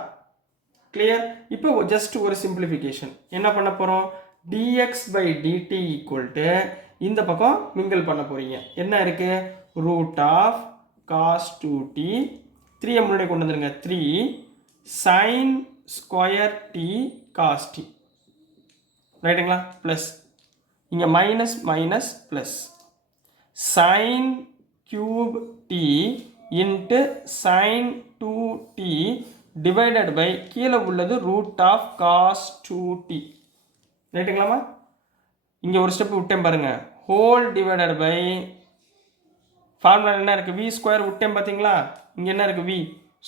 கிளியர்? இப்போ ஜஸ்ட் ஒரு சிம்பிளிஃபிகேஷன் என்ன பண்ண போகிறோம்? dx by dt equal to இந்த பக்கம் மிங்கிள் பண்ண போகிறீங்க. என்ன இருக்குது? Root of cos 2t. 3 முன்னாடி கொண்டு வந்துருங்க. 3 sine square t cos t. ரைட்டுங்களா? ப்ளஸ் இங்கே minus minus plus sine cube t into sine 2t divided by கீழே உள்ளது ரூட் ஆஃப் காஸ் 2t. ரைட்டுங்களாமா? இங்கே ஒரு ஸ்டெப் விட்டேன் பாருங்கள். ஹோல் டிவைடட் பை ஃபார்முலா என்ன இருக்குது? வி ஸ்கொயர் விட்டேன் பார்த்தீங்களா? இங்கே என்ன இருக்குது? V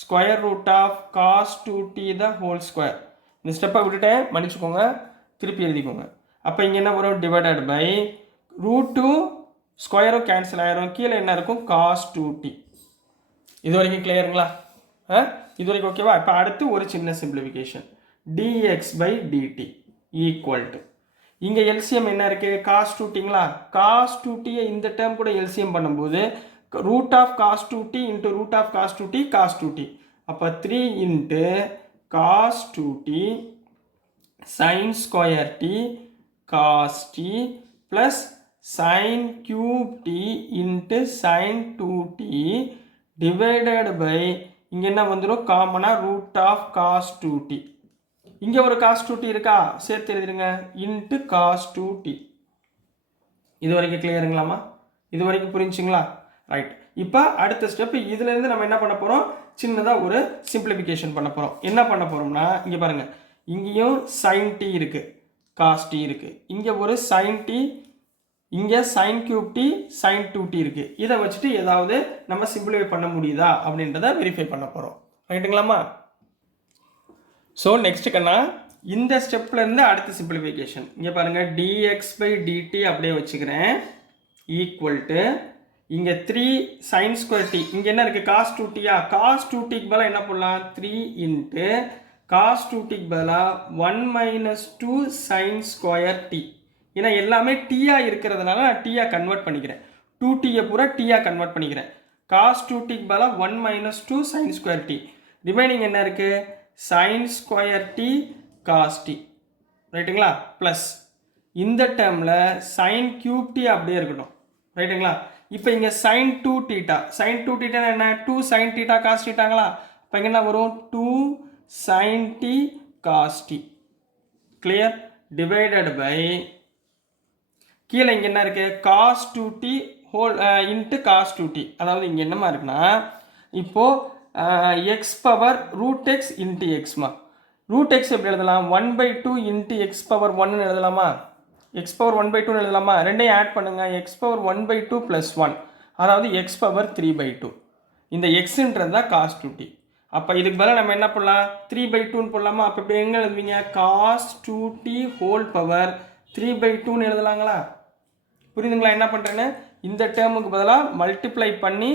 square root of cos 2t the whole square. இந்த ஸ்டெப்பை விட்டுட்டேன், மன்னிச்சுக்கோங்க, திருப்பி எழுதிக்கோங்க. அப்போ இங்கே என்ன வரும்? டிவைடட் பை ரூட் 2 ஸ்கொயரும் கேன்சல் ஆயிரும். கீழே என்ன இருக்கும்? Cos 2t. இது வரைக்கும் கிளியருங்களா? இது வரைக்கும் ஓகேவா? இப்போ அடுத்து ஒரு சின்ன simplification. dx by dt equal to இங்கே எல்சிஎம் என்ன இருக்குது? காஸ் 2tங்களா? காஸ் 2tயை இந்த டேர்ம் கூட எல்சிஎம் பண்ணும்போது root of cos 2t into root of cos 2t cos 2t. அப்போ 3 into cos 2t sine square t cos t plus sin cube t into sin 2t divided by இங்கே என்ன வந்துடும்? காமனாக ரூட் ஆஃப் காஸ் 2t. இங்கே ஒரு காஸ் 2t இருக்கா? சேர்த்து எழுதிருங்க. Into cos 2t. இது வரைக்கும் கிளியருங்களாமா? இது வரைக்கும் புரிஞ்சுங்களா? ரைட். இப்போ அடுத்த ஸ்டெப் இதுலேருந்து நம்ம என்ன பண்ண போகிறோம்? சின்னதாக ஒரு சிம்பிளிஃபிகேஷன் பண்ண போகிறோம். என்ன பண்ண போகிறோம்னா, இங்கே பாருங்கள், இங்கேயும் sin t இருக்குது, காஸ் t இருக்குது. இங்கே ஒரு sin t, இங்கே sine cube t sine 2t இருக்குது. இதை வச்சுட்டு ஏதாவது நம்ம சிம்பிளிஃபை பண்ண முடியுதா அப்படின்றத வெரிஃபை பண்ண போகிறோம். ரைட்டுங்களாமா? ஸோ நெக்ஸ்ட் கண்ணா, இந்த ஸ்டெப்லேருந்து அடுத்த சிம்பிளிஃபிகேஷன். இங்கே பாருங்கள், dx by dt அப்படியே வச்சுக்கிறேன். ஈக்குவல் டு இங்கே 3 சைன் ஸ்கொயர் டி. இங்கே என்ன இருக்குது? காஸ் 2tயா? காஸ் 2tக்கு பதிலாக என்ன பண்ணலாம்? 3 இன்ட்டு காஸ் 2tக்கு பதிலாக 1 மைனஸ் 2 சைன் ஸ்கொயர் டி. ஏன்னா எல்லாமே டீயா இருக்கிறதுனால நான் டீயா கன்வெர்ட் பண்ணிக்கிறேன். 2tயை பூரா டீயா கன்வெர்ட் பண்ணிக்கிறேன். காஸ் 2tக்கு பதிலாக 1 minus 2 sine square t. Remaining என்ன இருக்குது? Sine square t cos t. ரைட்டுங்களா? ப்ளஸ் இந்த டேர்மில் சைன் கியூப் டி அப்படியே இருக்கட்டும். ரைட்டுங்களா? இப்போ இங்கே சைன் 2 தீட்டா. சைன் 2 தீட்டா என்ன? 2 சைன் தீட்டா காஸ் தீட்டாங்களா? இப்போ இங்கே என்ன வரும்? 2 sine t cos t. Clear? Divided by கீழே இங்கே என்ன இருக்குது? Cos 2t whole into cos 2t. அதாவது இங்கே என்னமா இருக்குன்னா, இப்போது x power root x into எக்ஸ்மா. ரூட் எக்ஸ் எப்படி எழுதலாம்? 1/2 இன்ட்டு எக்ஸ் பவர் 1ன்னு எழுதலாமா? எக்ஸ் பவர் 1/2ன்னு எழுதலாமா? ரெண்டையும் ஆட் பண்ணுங்கள். எக்ஸ் பவர் 1/2 ப்ளஸ் 1, அதாவது எக்ஸ் பவர் 3/2. இந்த எக்ஸுன்றது தான் காஸ் 2t. அப்போ இதுக்கு பதிலாக நம்ம என்ன பண்ணலாம்? 3/2ன்னு போடலாமா? அப்போ இப்படி எங்கே எழுதுவீங்க? காஸ் 2t ஹோல் பவர் 3/2ன்னு எழுதலாங்களா? புரியுதுங்களா என்ன பண்ணுறேன்னு? இந்த டேர்முக்கு பதிலாக மல்டிப்ளை பண்ணி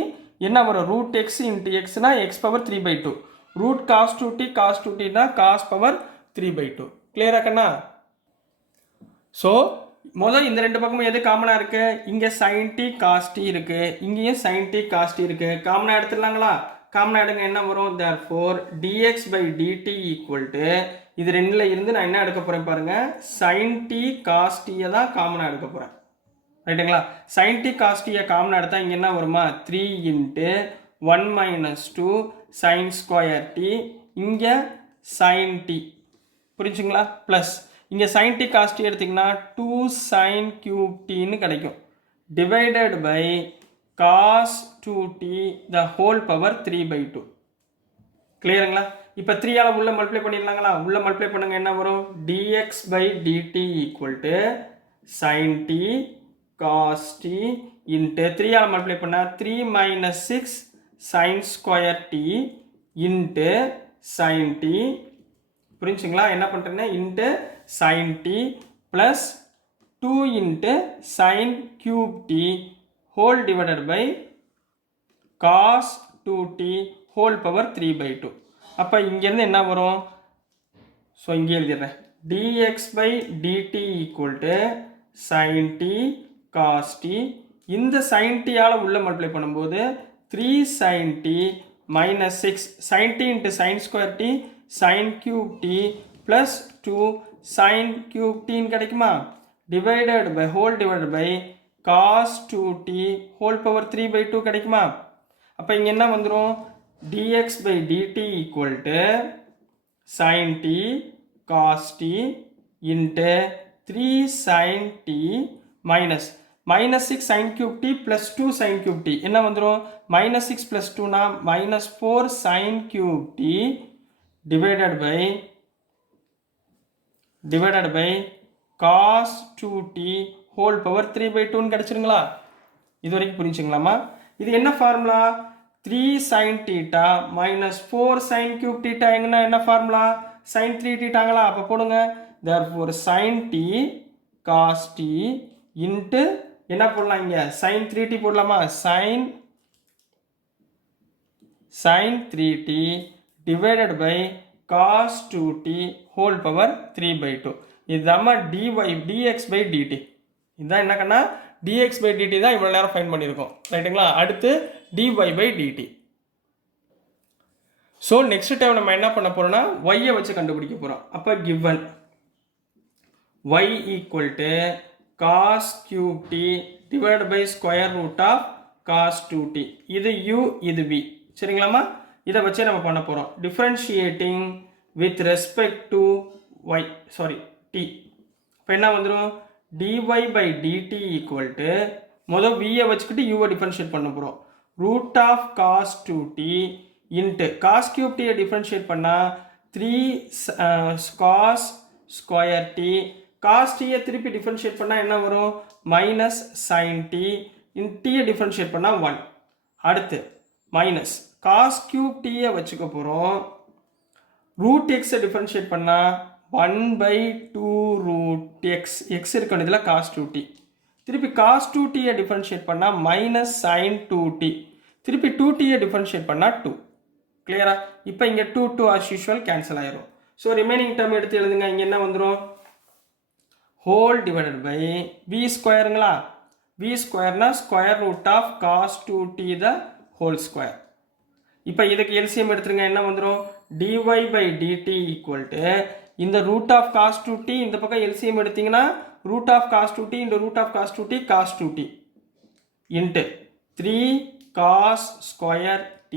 என்ன வரும்? ரூட் எக்ஸ் இன்ட்டு எக்ஸ்னா எக்ஸ் பவர் 3/2. ரூட் காஸ் 2tனா காஸ் பவர் 3/2. கிளியரா கண்ணா? ஸோ முதல் இந்த ரெண்டு பக்கமும் எது காமனாக இருக்குது? இங்கே சைன் டி காஸ் டி இருக்குது, இங்கேயும் சைன் டி காஸ் டி இருக்குது. காமனாக எடுத்துடலாங்களா? காமனாக எடுங்க என்ன வரும் therefore dx by dt equal to இது ரெண்டில் இருந்து நான் என்ன எடுக்க போகிறேன் பாருங்கள் sin t cos t தான் காமனாக எடுக்க போகிறேன் ரைட்டுங்களா sin t cos t காமனாக எடுத்தால் இங்கே என்ன வருமா 3 into 1 minus 2 sin square t இங்கே sin t புரிஞ்சுங்களா ப்ளஸ் இங்கே sin t cos t எடுத்திங்கன்னா 2 sin cube tன்னு கிடைக்கும் divided by cos 2t the whole power 3 by 2 கிளியருங்களா இப்போ 3 ஆல் உள்ள மல்டிப்ளை பண்ணிடலாங்களா உள்ள மல்டிப்ளை பண்ணுங்க என்ன வரும் dx by dt equal to sin t cos t into 3 all multiply பண்ணா 3 minus 6 sin square t into sin t புரிஞ்சுங்களா என்ன பண்ணுறேன்னா into sin t plus 2 into sin cube t whole divided by cos 2t whole power 3 by 2 அப்போ இங்கேருந்து என்ன வரும் ஸோ இங்கே எழுதிடுறேன் dx by dt equal to sin t cos t இந்த sin t ஆல் உள்ள மல்டிப்ளை பண்ணும்போது 3 sin t minus 6 sin t into sin square t sin cube t plus 2 sin cube t கிடைக்குமா divided by whole divided by cos 2t whole power 3 by 2 கிடைக்குமா அப்போ இங்கே என்ன வந்துடும் dx by dt equal to sin t cos t into 3 sin t minus 6 sin cube t plus 2 sin cube t என்ன வந்துடும் minus 6 plus 2 னா minus 4 sin cube t divided by cos 2t whole power 3 by 2 கிடைச்சிருங்களா இது வரைக்கும் புரிஞ்சுங்களாமா இது என்ன formula 3 sin theta minus 4 sin cube theta எங்கன்னா என்ன ஃபார்முலா sin 3 thetaங்களா அப்போ போடுங்க therefore sin t cos t into என்ன போடலாம் இங்க sin 3t போடலாமா sin 3t divided by cos 2t whole power 3 by 2 இதுதாம்மா dx by dt இதுதான் என்ன கண்ணா dx by dt தான் இவ்வளோ நேரம் ஃபைண்ட் பண்ணியிருக்கோம் ரைட்டுங்களா அடுத்து dy by dt so next time நம்ம என்ன பண்ண போகிறோம்னா y வச்சு கண்டுபிடிக்க போகிறோம் அப்போ given y equal to cos cube t divided by square root of cos 2t இது u இது v சரிங்களாமா இதை வச்சே நம்ம பண்ண போகிறோம் differentiating with respect to t இப்போ என்ன வந்துடும் dy by dt equal to முதல் v வச்சுக்கிட்டு u டிஃபரன்ஷியேட் பண்ண போகிறோம் root of cos 2t into cos cube t differentiate பண்ணால் 3 cos square t cos t திருப்பி டிஃபரன்ஷியேட் பண்ணால் என்ன வரும் minus sin t t differentiate பண்ணால் 1 அடுத்து minus cos cube t வச்சுக்க போகிறோம் root x டிஃபரன்ஷியேட் பண்ணால் 1 by 2 root x இருக்க வேண்டியதில் cos 2t திருப்பி cos 2t டிஃபரன்ஷியேட் பண்ணால் minus sin 2t திருப்பி 2t டிஃபரன்ஷியேட் பண்ணால் 2 கிளியரா இப்போ இங்கே 2 as usual கேன்சல் ஆயிரும் ஸோ ரிமைனிங் டேர்ம் எடுத்து எழுதுங்க இங்கே என்ன வந்துடும் whole divided by v ஸ்கொயருங்களா v ஸ்கொயர்னா square root of cos 2t the whole square இப்போ இதுக்கு எல்சிஎம் எடுத்துருங்க என்ன வந்துடும் dy by dt equal to இந்த root of cos 2t இந்த பக்கம் எல்சிஎம் எடுத்தீங்கன்னா root of cos 2t into root of cos 2t cos 2t into 3 cos square t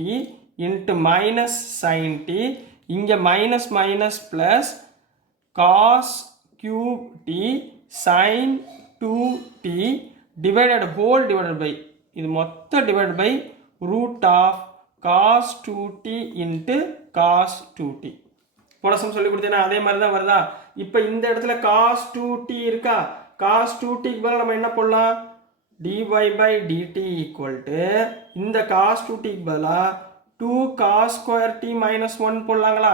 into minus sin t இங்கே minus minus plus cos cube t sin 2t divided whole divided by இது மொத்த divided by root of cos 2t into cos 2t போன சம் சொல்லி கொடுத்தேன்னா அதே மாதிரி தான் வருதா இப்போ இந்த இடத்துல cos 2t இருக்கா cos 2t க்கு பதிலா நம்ம என்ன போடலாம் dy by dt equal to இந்த cos 2t க்கு பதிலா 2 cos square t minus 1 போடலாங்களா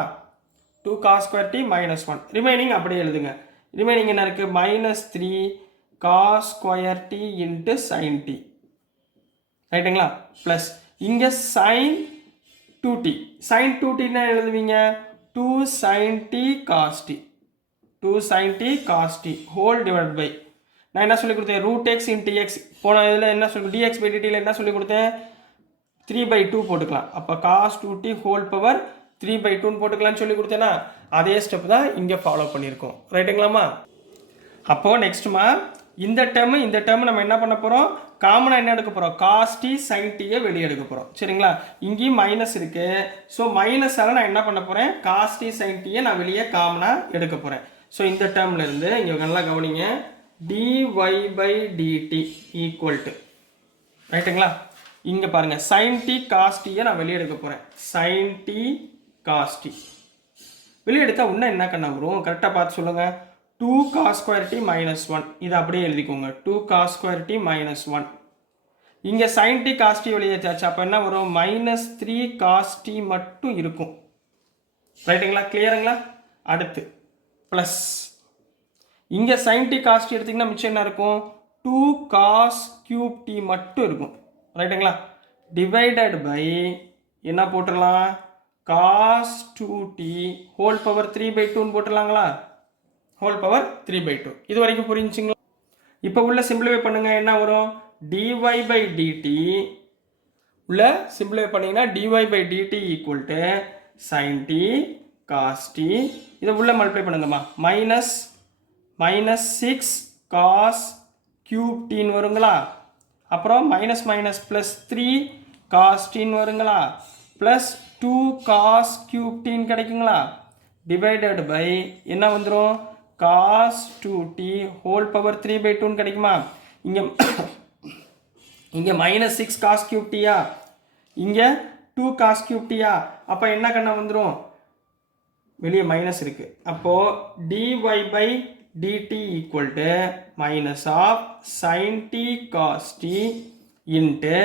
2 cos square t minus 1 remaining அப்படியே எழுதுங்க ரிமைனிங் என்ன இருக்கு minus 3 cos square t into sin t ரைட்டுங்களா ப்ளஸ் இங்கே sin 2t sin 2t என்ன எழுதுவீங்க 2 sin t cos t 2 sin t cos t whole divided by நான் என்ன சொல்லி கொடுத்தேன் root x into x போன இதில் என்ன சொல்லி dx by dt என்ன சொல்லி கொடுத்தேன் 3/2 போட்டுக்கலாம். அப்போ cos 2t ஹோல் பவர் 3/2 போட்டுக்கலாம்னு சொல்லி கொடுத்தேன்னா அதே ஸ்டெப் தான் இங்கே ஃபாலோ பண்ணியிருக்கோம். ரைட்டுங்களாம்மா? அப்போது நெக்ஸ்ட்டுமா இந்த டேர்ம் நம்ம என்ன பண்ண போகிறோம், காமனாக என்ன எடுக்க போகிறோம், cos t sin t வெளியே எடுக்க போகிறோம். சரிங்களா? இங்கேயும் மைனஸ் இருக்குது. ஸோ மைனஸால் நான் என்ன பண்ண போகிறேன், cos t sin t நான் வெளியே காமனாக எடுக்க போகிறேன். ஸோ இந்த டேர்மில் இருந்து இங்கே நல்லா கவனிங்க, dy by dt equal to, ரைட்டுங்களா? இங்கே பாருங்கள் sin t cos t நான் வெளியே எடுக்க போகிறேன். sin t cos t வெளியே எடுத்தால் இன்னும் என்ன கண்ணா வரும், கரெக்டாக பார்த்து சொல்லுங்கள். 2 cos square t minus 1 இது அப்படியே எழுதிக்கோங்க. 2 cos square t minus 1. இங்கே sin t cos t வெளியே எடுத்தாச்சு. அப்போ என்ன வரும், -3 cos t மட்டும் இருக்கும். ரைட்டுங்களா? கிளியருங்களா? அடுத்து ப்ளஸ் இங்கே sin t cos t எடுத்திங்கன்னா மிச்சம் என்ன இருக்கும், 2 cos cube t மட்டும் இருக்கும். ரைட்டுங்களா? டிவைடட் பை என்ன போட்டுடலாம், cos 2t ஹோல் பவர் 3/2 போட்டுடலாங்களா, ஹோல் பவர் 3/2. இது வரைக்கும் புரிஞ்சுங்களா? இப்போ உள்ள சிம்பிளிஃபை பண்ணுங்க, என்ன வரும், dy by dt உள்ள சிம்பிளிஃபை பண்ணீங்கன்னா dy by dt equal to sin t cos t. இதை உள்ள மல்டிப்ளை பண்ணுங்கம்மா, -6 cos cube t வருங்களா, அப்புறம் மைனஸ் +3 cos t வருங்களா, ப்ளஸ் 2 cos cube t கிடைக்குங்களா, டிவைடட் பை என்ன வந்துடும், cos 2t ஹோல் பவர் 3/2 கிடைக்குமா. இங்கே -6 cos cube t இங்கே 2 cos cube t அப்போ என்ன கண்ணா வந்துடும், வெளியே மைனஸ் இருக்கு. அப்போ dy by dt equal to minus of sin t cos t into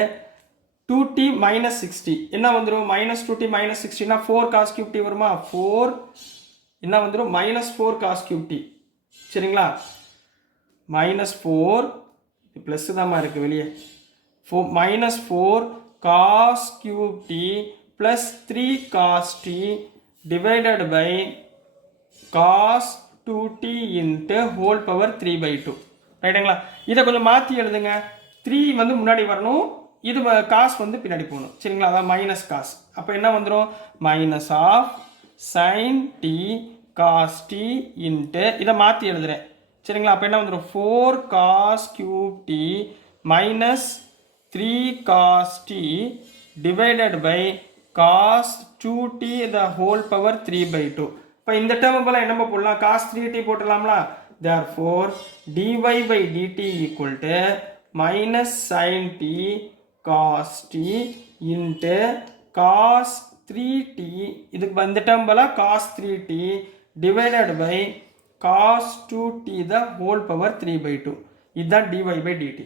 2t -60 என்ன வந்துடும், -2t -60 4 cos cube t வருமா, 4 என்ன வந்துடும், -4 cos cube t. சரிங்களா? -4 ப்ளஸ் தான்மா இருக்குது வெளியே, -4 cos cube t plus 3 cos t divided by cos 2t into whole power 3/2. ரைட்டுங்களா? இதை கொஞ்சம் மாற்றி எழுதுங்க. 3 வந்து முன்னாடி வரணும், இது காஸ் வந்து பின்னாடி போகணும். சரிங்களா? அதான் மைனஸ் காஸ். அப்போ என்ன வந்துடும், minus of sin t cos t into இதை மாற்றி எழுதுறேன். சரிங்களா? அப்போ என்ன வந்துடும், 4 cos cube t minus 3 cos t divided by cos 2t the whole power 3/2. இப்போ இந்த டேர்ம் போல என்ன போடலாம், cos 3t போட்டுடலாம்ல. therefore dy by dt equal to minus sin t cos t into cos 3t, இதுக்கு இந்த டேர்ம் போல cos 3t divided by cos 2t the whole power 3/2. இதுதான் dy by dt.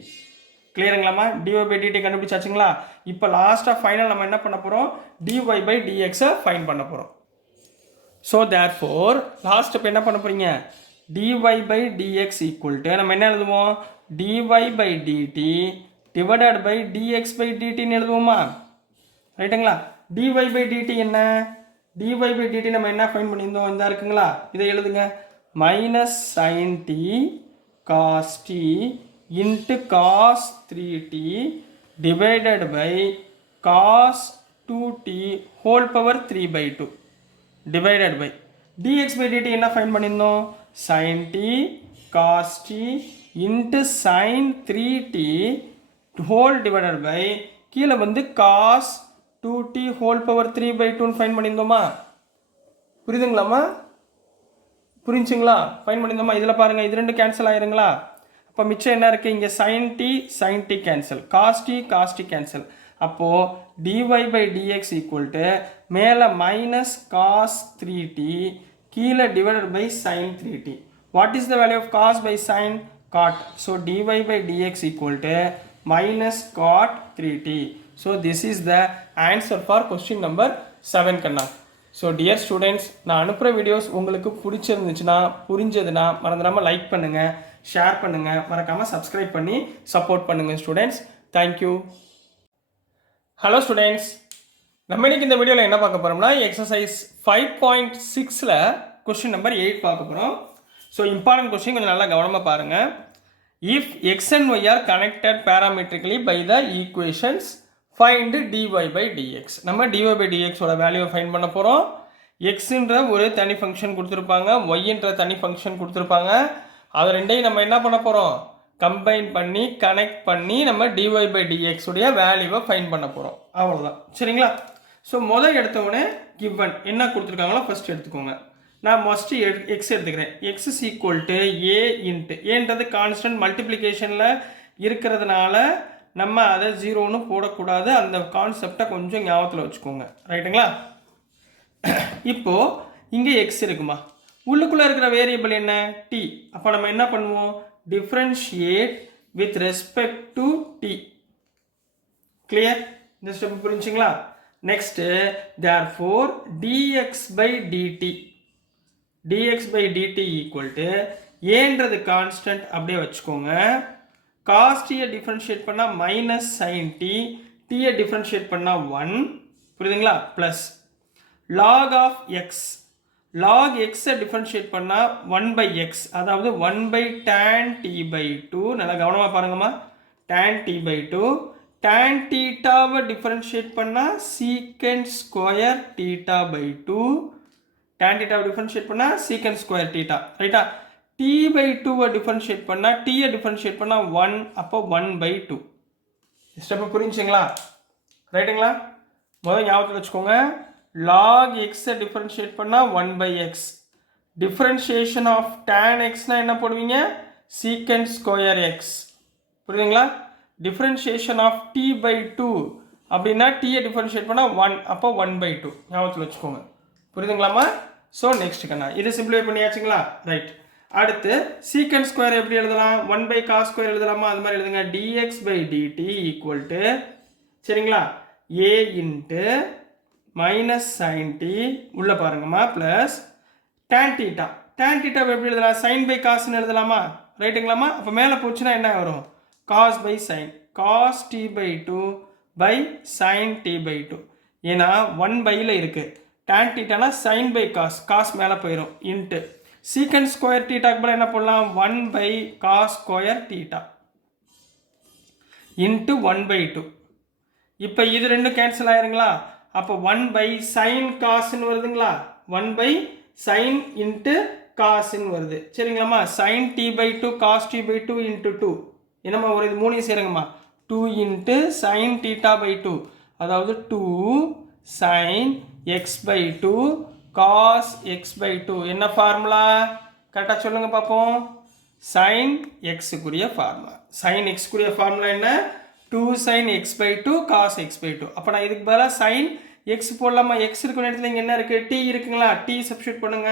கிளியருங்களாமா? dy by dt கண்டுபிடிச்சாச்சுங்களா? இப்போ லாஸ்ட்டாக ஃபைனல் நம்ம என்ன பண்ண போகிறோம், dy by dx ஃபைன் பண்ண போகிறோம். ஸோ தேர்ஃபோர் லாஸ்ட் இப்போ என்ன பண்ண போகிறீங்க, dy by dx equal to நம்ம என்ன எழுதுவோம், dy by dt divided by dx by dtன்னு எழுதுவோமா. ரைட்டுங்களா? dy by dt என்ன, dy by dt நம்ம என்ன ஃபைன் பண்ணியிருந்தோம், இந்த இருக்குங்களா, இதை எழுதுங்க, minus sin t cos t into cos 3t divided by cos 2t whole power 3/2 divided by dx by dt என்ன ஃபைன் பண்ணியிருந்தோம், sin t cos t into sin 3t whole divided by கீழே வந்து cos 2t whole power 3/2 find பண்ணியிருந்தோமா. புரியுதுங்களாம்மா? புரிஞ்சுங்களா? ஃபைன் பண்ணியிருந்தோமா. இதில் பாருங்கள், இது ரெண்டு கேன்சல் ஆயிருங்களா. அப்போ மிச்சம் என்ன இருக்குது, இங்கே sin t cancel, cos t cancel. அப்போது dy by dx equal to மேலே மைனஸ் cos 3t கீழே divided by sin 3t. What is the value of cos by sin, cot. So dy by dx equal to minus cot 3t. So this is the answer for question number 7 கண்ணா. ஸோ டியர் ஸ்டூடெண்ட்ஸ், நான் அனுப்புகிற வீடியோஸ் உங்களுக்கு பிடிச்சிருந்துச்சுன்னா, புரிஞ்சதுன்னா மறந்துடாமல் லைக் பண்ணுங்கள், ஷேர் பண்ணுங்கள், மறக்காமல் சப்ஸ்கிரைப் பண்ணி சப்போர்ட் பண்ணுங்கள் ஸ்டூடெண்ட்ஸ். தேங்க்யூ. ஹலோ ஸ்டூடெண்ட்ஸ், நம்ம இன்னைக்கு இந்த வீடியோவில் என்ன பார்க்க போகிறோம்னா, எக்ஸசைஸ் 5.6ல் கொஸ்டின் நம்பர் 8 பார்க்க போகிறோம். ஸோ இம்பார்ட்டன்ட் கொஸ்டின் கொஞ்சம் நல்லா கவனமாக பாருங்கள். If x and y are connected parametrically by the equations find dy by dx. நம்ம dy by dx ஓட வேல்யூவை ஃபைண்ட் பண்ண போகிறோம். எக்ஸுன்ற ஒரு தனி ஃபங்க்ஷன் கொடுத்துருப்பாங்க, ஒய்ன்ற தனி ஃபங்க்ஷன் கொடுத்துருப்பாங்க. அது ரெண்டையும் நம்ம என்ன பண்ண போகிறோம், கம்பைன் பண்ணி கனெக்ட் பண்ணி நம்ம dy by dx உடைய வேல்யூவை ஃபைண்ட் பண்ண போகிறோம். அவ்வளோதான், சரிங்களா? ஸோ முதல் எடுத்தவுடனே கிவன் என்ன கொடுத்துருக்காங்களோ ஃபர்ஸ்ட் எடுத்துக்கோங்க. நான் மஸ்ட் எக்ஸ் எடுத்துக்கிறேன். X is equal to a into, ஏன்றது கான்ஸ்டன்ட் மல்டிப்ளிகேஷனில் இருக்கிறதுனால நம்ம அதை ஜீரோன்னு போடக்கூடாது. அந்த கான்செப்டை கொஞ்சம் ஞாபகத்தில் வச்சுக்கோங்க, ரைட்டுங்களா? இப்போது இங்கே எக்ஸ் இருக்குமா, உள்ளுக்குள்ளே இருக்கிற வேரியபிள் என்ன, டி. அப்போ நம்ம என்ன பண்ணுவோம், differentiate with respect to t. Clear? இந்த ஸ்டெப் புரிஞ்சுங்களா? Next therefore dx by dt, dx by dt equal to ஏன்றது கான்ஸ்டன்ட் அப்படியே வச்சுக்கோங்க. காஸ் டீயை டிஃப்ரென்ஷியேட் பண்ணால் மைனஸ் சைன் டி, டீயை டிஃப்ரென்ஷியேட் பண்ணால் 1, புரியுதுங்களா? Plus log of x, log எக்ஸை டிஃப்ரென்ஷியேட் பண்ணால் 1 by எக்ஸ், அதாவது 1 by tan t by 2. நல்லா கவனமாக பாருங்கம்மா, tan t by 2. tan தீட்டாவை டிஃப்ரென்ஷியேட் பண்ணால் secant square theta by 2. tan தீட்டாவை டிஃப்ரென்ஷியேட் பண்ணால் சீக்கண்ட் ஸ்கொயர் தீட்டா, ரைட்டா? t by 2வை டிஃப்ரென்ஷியேட் பண்ணால் டீயை டிஃப்ரென்ஷியேட் பண்ணால் 1, அப்போ 1 by 2. ஸ்டெப்பு புரிஞ்சுங்களா? ரைட்டுங்களா? முதல் ஞாபகத்தில் வச்சுக்கோங்க, log எக்ஸை டிஃப்ரென்ஷியேட் பண்ணால் 1 by x. Differentiation of tan எக்ஸ்னா என்ன போடுவீங்க, சீக்கண்ட் ஸ்கொயர் எக்ஸ், புரியுதுங்களா? டிஃப்ரென்ஷியேஷன் ஆஃப் t by 2 அப்படின்னா டீயை டிஃப்ரென்ஷியேட் பண்ணால் 1, அப்போ 1 by 2 ஞாபகத்தில் வச்சுக்கோங்க, புரியுதுங்களாம்மா? ஸோ நெக்ஸ்ட் கண்ணா இது சிம்பிளிஃபை பண்ணியாச்சுங்களா? ரைட். அடுத்து சீக்கண்ட் ஸ்கொயர் எப்படி எழுதலாம், 1 by cos ஸ்கொயர் எழுதலாமா? அது மாதிரி எழுதுங்க. dx by dt equal to, சரிங்களா, a into minus sign t உள்ள பாருங்கம்மா ப்ளஸ் tan தீட்டா. tan தீட்டாவை எப்படி எழுதலாம், சைன் பை காஸ்ன்னு எழுதலாமா? ரைட்டுங்களாம்மா? அப்போ மேலே போச்சுன்னா என்ன வரும், cos by sin, cos t by 2 by sin t by 2. ஏன்னா 1 byல இருக்கு, tan தீட்டானா sin by cos, cos மேலே போயிடும், இன்ட்டு சீக்கண்ட் ஸ்கொயர் தீட்டாக்கு பதிலாக என்ன போடலாம், 1 by cos square theta into 1 by 2. இப்போ இது ரெண்டும் கேன்சல் ஆயிருங்களா? அப்போ 1 by sin cosன்னு வருதுங்களா, 1 by sin இன்ட்டு காஸ்ன்னு வருது, சரிங்களாம்மா? sin t by 2 cos t by 2 into 2 என்னம்மா ஒரு இது மூணையும் சேருங்கம்மா, 2 இன்ட்டு sin தீட்டா by 2, அதாவது 2 sin x by 2 cos x by 2. என்ன ஃபார்முலா கரெக்டாக சொல்லுங்க பார்ப்போம், sin xக்குரிய ஃபார்முலா. sin xக்குரிய ஃபார்முலா என்ன, 2 sin x by 2 cos x by 2. அப்போ நான் இதுக்கு பதிலாக sin x போடலாமா? x இருக்கிற இடத்துல இங்கே என்ன இருக்குது, t இருக்குங்களா, t சப்ஸ்டியூட் பண்ணுங்க.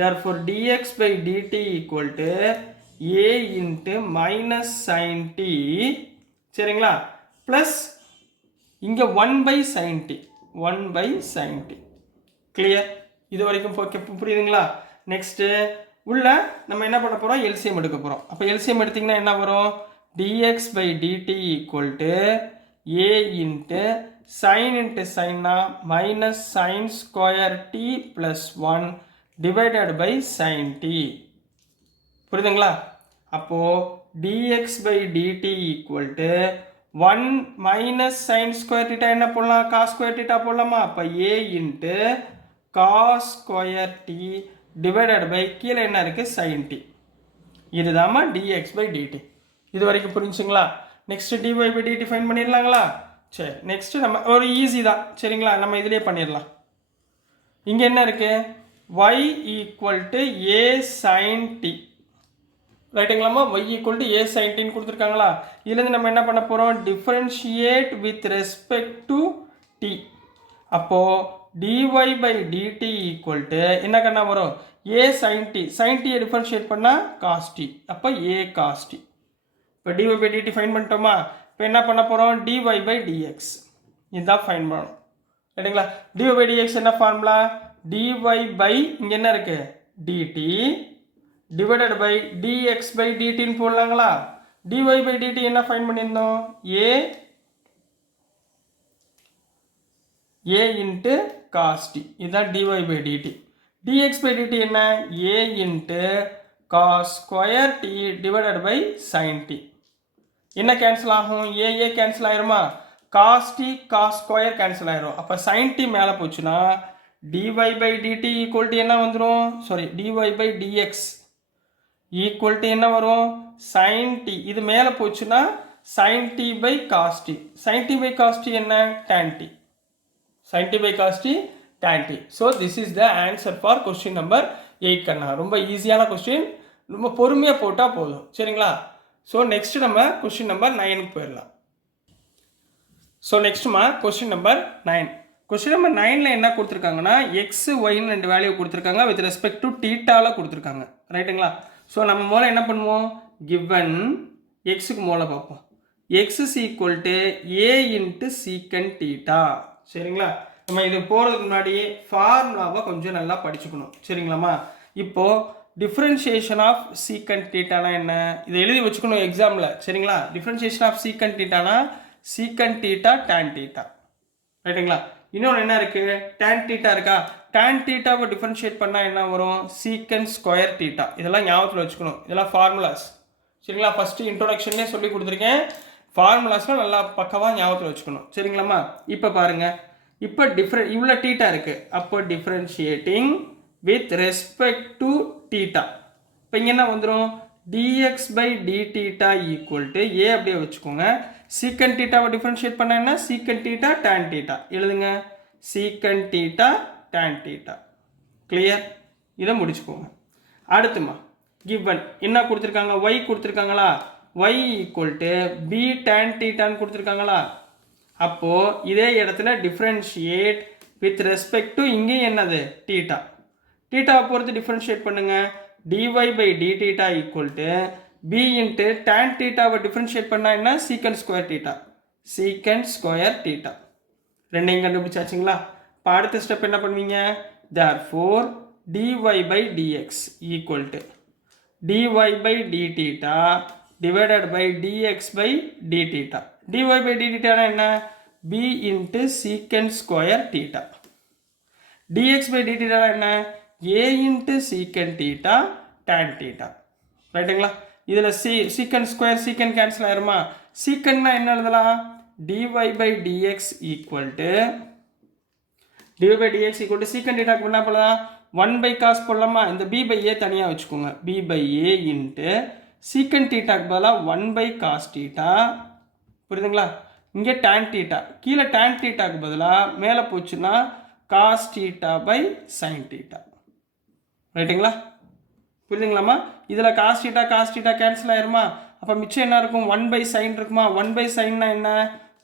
therefore dx by dt equal to a into minus sign t, சரிங்களா, ப்ளஸ் இங்கே 1 by sin t, 1 by sin t. Clear? இது வரைக்கும் புரியுதுங்களா? நெக்ஸ்ட்டு உள்ள நம்ம என்ன பண்ண போகிறோம், எல்சிஎம் எடுக்க போகிறோம். அப்போ எல்சிஎம் எடுத்திங்கன்னா என்ன வரும், dx by dt equal to a into sin into சைன்னா minus sin square t plus 1 divided by sin t. புரியுதுங்களா? அப்போது dx by dt equal to 1 minus sin square theta என்ன போடலாம், காஸ் ஸ்கொயர் தீட்டா போடலாமா? அப்போ a into cos square t divided by கீழே என்ன இருக்குது, சைன் டி. இதுதாம்மா dx by dt. இது வரைக்கும் புரிஞ்சுங்களா? Next dy by dt find பண்ணிடலாங்களா? சரி, நெக்ஸ்ட் நம்ம ஒரு ஈஸி தான், சரிங்களா, நம்ம இதிலே பண்ணிடலாம். இங்கே என்ன இருக்குது, y equal to a sin t, ரைட்டுங்களாம்மா? y equal to a sin t கொடுத்துருக்காங்களா? இதுலேருந்து நம்ம என்ன பண்ண போகிறோம், differentiate with respect to t. அப்போது dy by dt equal to என்ன கண்ணா வரும், a sin t, sin t differentiate பண்ணால் cos t, அப்போ a cos t. இப்போ dy by dt ஃபைன் பண்ணிட்டோமா? இப்போ என்ன பண்ண போகிறோம், dy by dx இதுதான் ஃபைன் பண்ணணும், ரைட்டுங்களா? dy by dx என்ன ஃபார்முலா, dy by இங்கே என்ன இருக்குது, dt divided by dx by dtன்னு போடலாங்களா? dy by dt என்ன ஃபைன் பண்ணியிருந்தோம், a இன்ட்டு காஸ் டி, இதுதான் dy by dt. dx by dt என்ன, a into cos square t divided by sin t. என்ன கேன்சல் ஆகும், a கேன்சல் ஆயிருமா? cos t cos square cancel ஆயிரும். அப்போ sin t மேலே போச்சுன்னா dy by dt equal to என்ன வந்துடும், sorry dy by dx equal to என்ன வரும், sin t. இது மேலே போச்சுன்னா sin t by cos t. sin t by cos t என்ன, tan t. sin t by cos t tan t. So this is the answer for question number 8 கண்ணா. ரொம்ப ஈஸியான கொஸ்டின், ரொம்ப பொறுமையாக போட்டால் போதும். சரிங்களா? ஸோ நெக்ஸ்ட் நம்ம கொஸ்டின் நம்பர் 9க்கு போயிடலாம். ஸோ நெக்ஸ்ட்மா கொஸ்டின் நம்பர் 9. கொஸ்டின் நம்பர் 9ல் என்ன கொடுத்துருக்காங்கன்னா எக்ஸ் ஒய்ன்னு 2 வேல்யூ கொடுத்துருக்காங்க வித் ரெஸ்பெக்ட் டு டீட்டாவில் கொடுத்துருக்காங்க. ரைட்டுங்களா? ஸோ நம்ம மூலம் என்ன பண்ணுவோம், கிவன் எக்ஸுக்கு மூலம் பார்ப்போம். X is equal to a into secant theta. சரிங்களா? நம்ம இது போகிறதுக்கு முன்னாடி ஃபார்முலாவை கொஞ்சம் நல்லா படிச்சுக்கணும். சரிங்களாம்மா? இப்போது டிஃப்ரென்ஷியேஷன் ஆஃப் சீக்கண்ட் டீட்டானா என்ன, இதை எழுதி வச்சுக்கணும் எக்ஸாமில். சரிங்களா? டிஃப்ரென்ஷியேஷன் ஆஃப் சீக்கண்ட் டீட்டானா சீக்கண்ட் டீட்டா tan டீட்டா. ரைட்டுங்களா? இன்னொன்று என்ன இருக்குது, tan டீட்டா இருக்கா, tan டீட்டாவை டிஃப்ரென்ஷியேட் பண்ணால் என்ன வரும், சீக்கண்ட் ஸ்கொயர் டீட்டா. இதெல்லாம் ஞாபகத்தில் வச்சுக்கணும். இதெல்லாம் ஃபார்முலாஸ். சரிங்களா? ஃபஸ்ட்டு இன்ட்ரோடக்ஷன்லேயே சொல்லி கொடுத்துருக்கேன். ஃபார்முலாஸ்லாம் நல்லா பக்கவாக ஞாபகத்தில் வச்சுக்கணும். சரிங்களாம்மா? இப்போ பாருங்கள், இப்போ இவ்வளோ டீட்டா இருக்குது. அப்போ differentiating with respect to theta. இப்போ இங்கே என்ன வந்துடும், dx by dθ equal to a அப்படியே வச்சுக்கோங்க. சீக்கண்ட் டீட்டாவை டிஃப்ரென்ஷியேட் பண்ண என்ன, சீக்கண்ட் டீட்டா tan டீட்டா எழுதுங்க. Secant theta tan theta. Clear? இதை முடிச்சுக்கோங்க. அடுத்துமா கிவன் என்ன கொடுத்துருக்காங்க, y கொடுத்துருக்காங்களா, y equal to b tan டீட்டான்னு கொடுத்துருக்காங்களா. அப்போது இதே இடத்துல டிஃப்ரென்ஷியேட் வித் ரெஸ்பெக்ட் டு இங்கே என்னது டீட்டா. டீட்டாவை பொறுத்து டிஃப்ரென்ஷியேட் பண்ணுங்க. dy by dθ equal to b into tan டீட்டாவை டிஃப்ரென்ஷியேட் பண்ணால் என்ன, secant square theta. Secant square theta. ரெண்டையும் கண்டுபிடிச்சாச்சுங்களா? இப்போ அடுத்த ஸ்டெப் என்ன பண்ணுவீங்க, therefore dy by dx equal to dy by dθ divided by dx by dθ. dy by dθ என்ன, b into secant square theta. dx by dθ என்ன, a into secant theta tan theta. ரைட்டுங்களா? இதில் சீக்கண்ட் ஸ்கொயர் சீக்கண்ட் கேன்சல் ஆயிருமா. சீக்கண்ட்னா என்ன எழுதலாம், dy by dx equal to dy by dx equal to secant டீட்டாக்கு என்ன பண்ணலாம், 1 by cos போடலாமா. இந்த b by a தனியாக வச்சுக்கோங்க. b by a into secant டீட்டாக்கு பதிலாக 1 by cos டீட்டா. புரியுதுங்களா? இங்கே tan டீட்டா, கீழே tan டீட்டாக்கு பதிலாக மேலே போச்சுன்னா cos theta by sin theta. ரைட்டுங்களா? புரியுதுங்களாம்மா? இதில் cos டீட்டா கேன்சல் ஆயிருமா. அப்போ மிச்சம் என்ன இருக்கும், 1 by sin இருக்குமா. 1 by sinனா என்ன,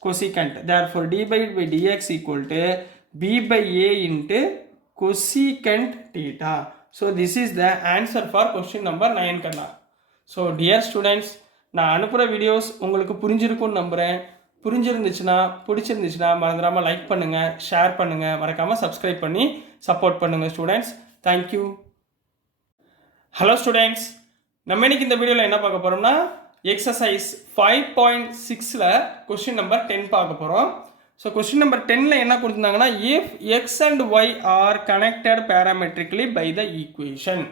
cosecant. therefore dy by dx equal to b by a into cosecant theta. so this is the answer for question number 9 கண்ணா. so dear students, நான் அனுப்புகிற வீடியோஸ் உங்களுக்கு புரிஞ்சிருக்கும்னு நம்புகிறேன். புரிஞ்சிருந்துச்சுன்னா பிடிச்சிருந்துச்சுன்னா மறந்துடாமல் லைக் பண்ணுங்கள், ஷேர் பண்ணுங்கள், மறக்காமல் சப்ஸ்கிரைப் பண்ணி சப்போர்ட் பண்ணுங்கள் ஸ்டூடெண்ட்ஸ். தேங்க்யூ. ஹலோ ஸ்டூடெண்ட்ஸ், நம்ம இன்னைக்கு இந்த வீடியோவில் என்ன பார்க்க போகிறோம்னா எக்ஸசைஸ் 5.6ல் கொஸ்டின் நம்பர் 10 பார்க்க போகிறோம். ஸோ கொஸ்டின் நம்பர் 10ல் என்ன கொடுத்துருந்தாங்கன்னா, if x and y are connected parametrically by the equation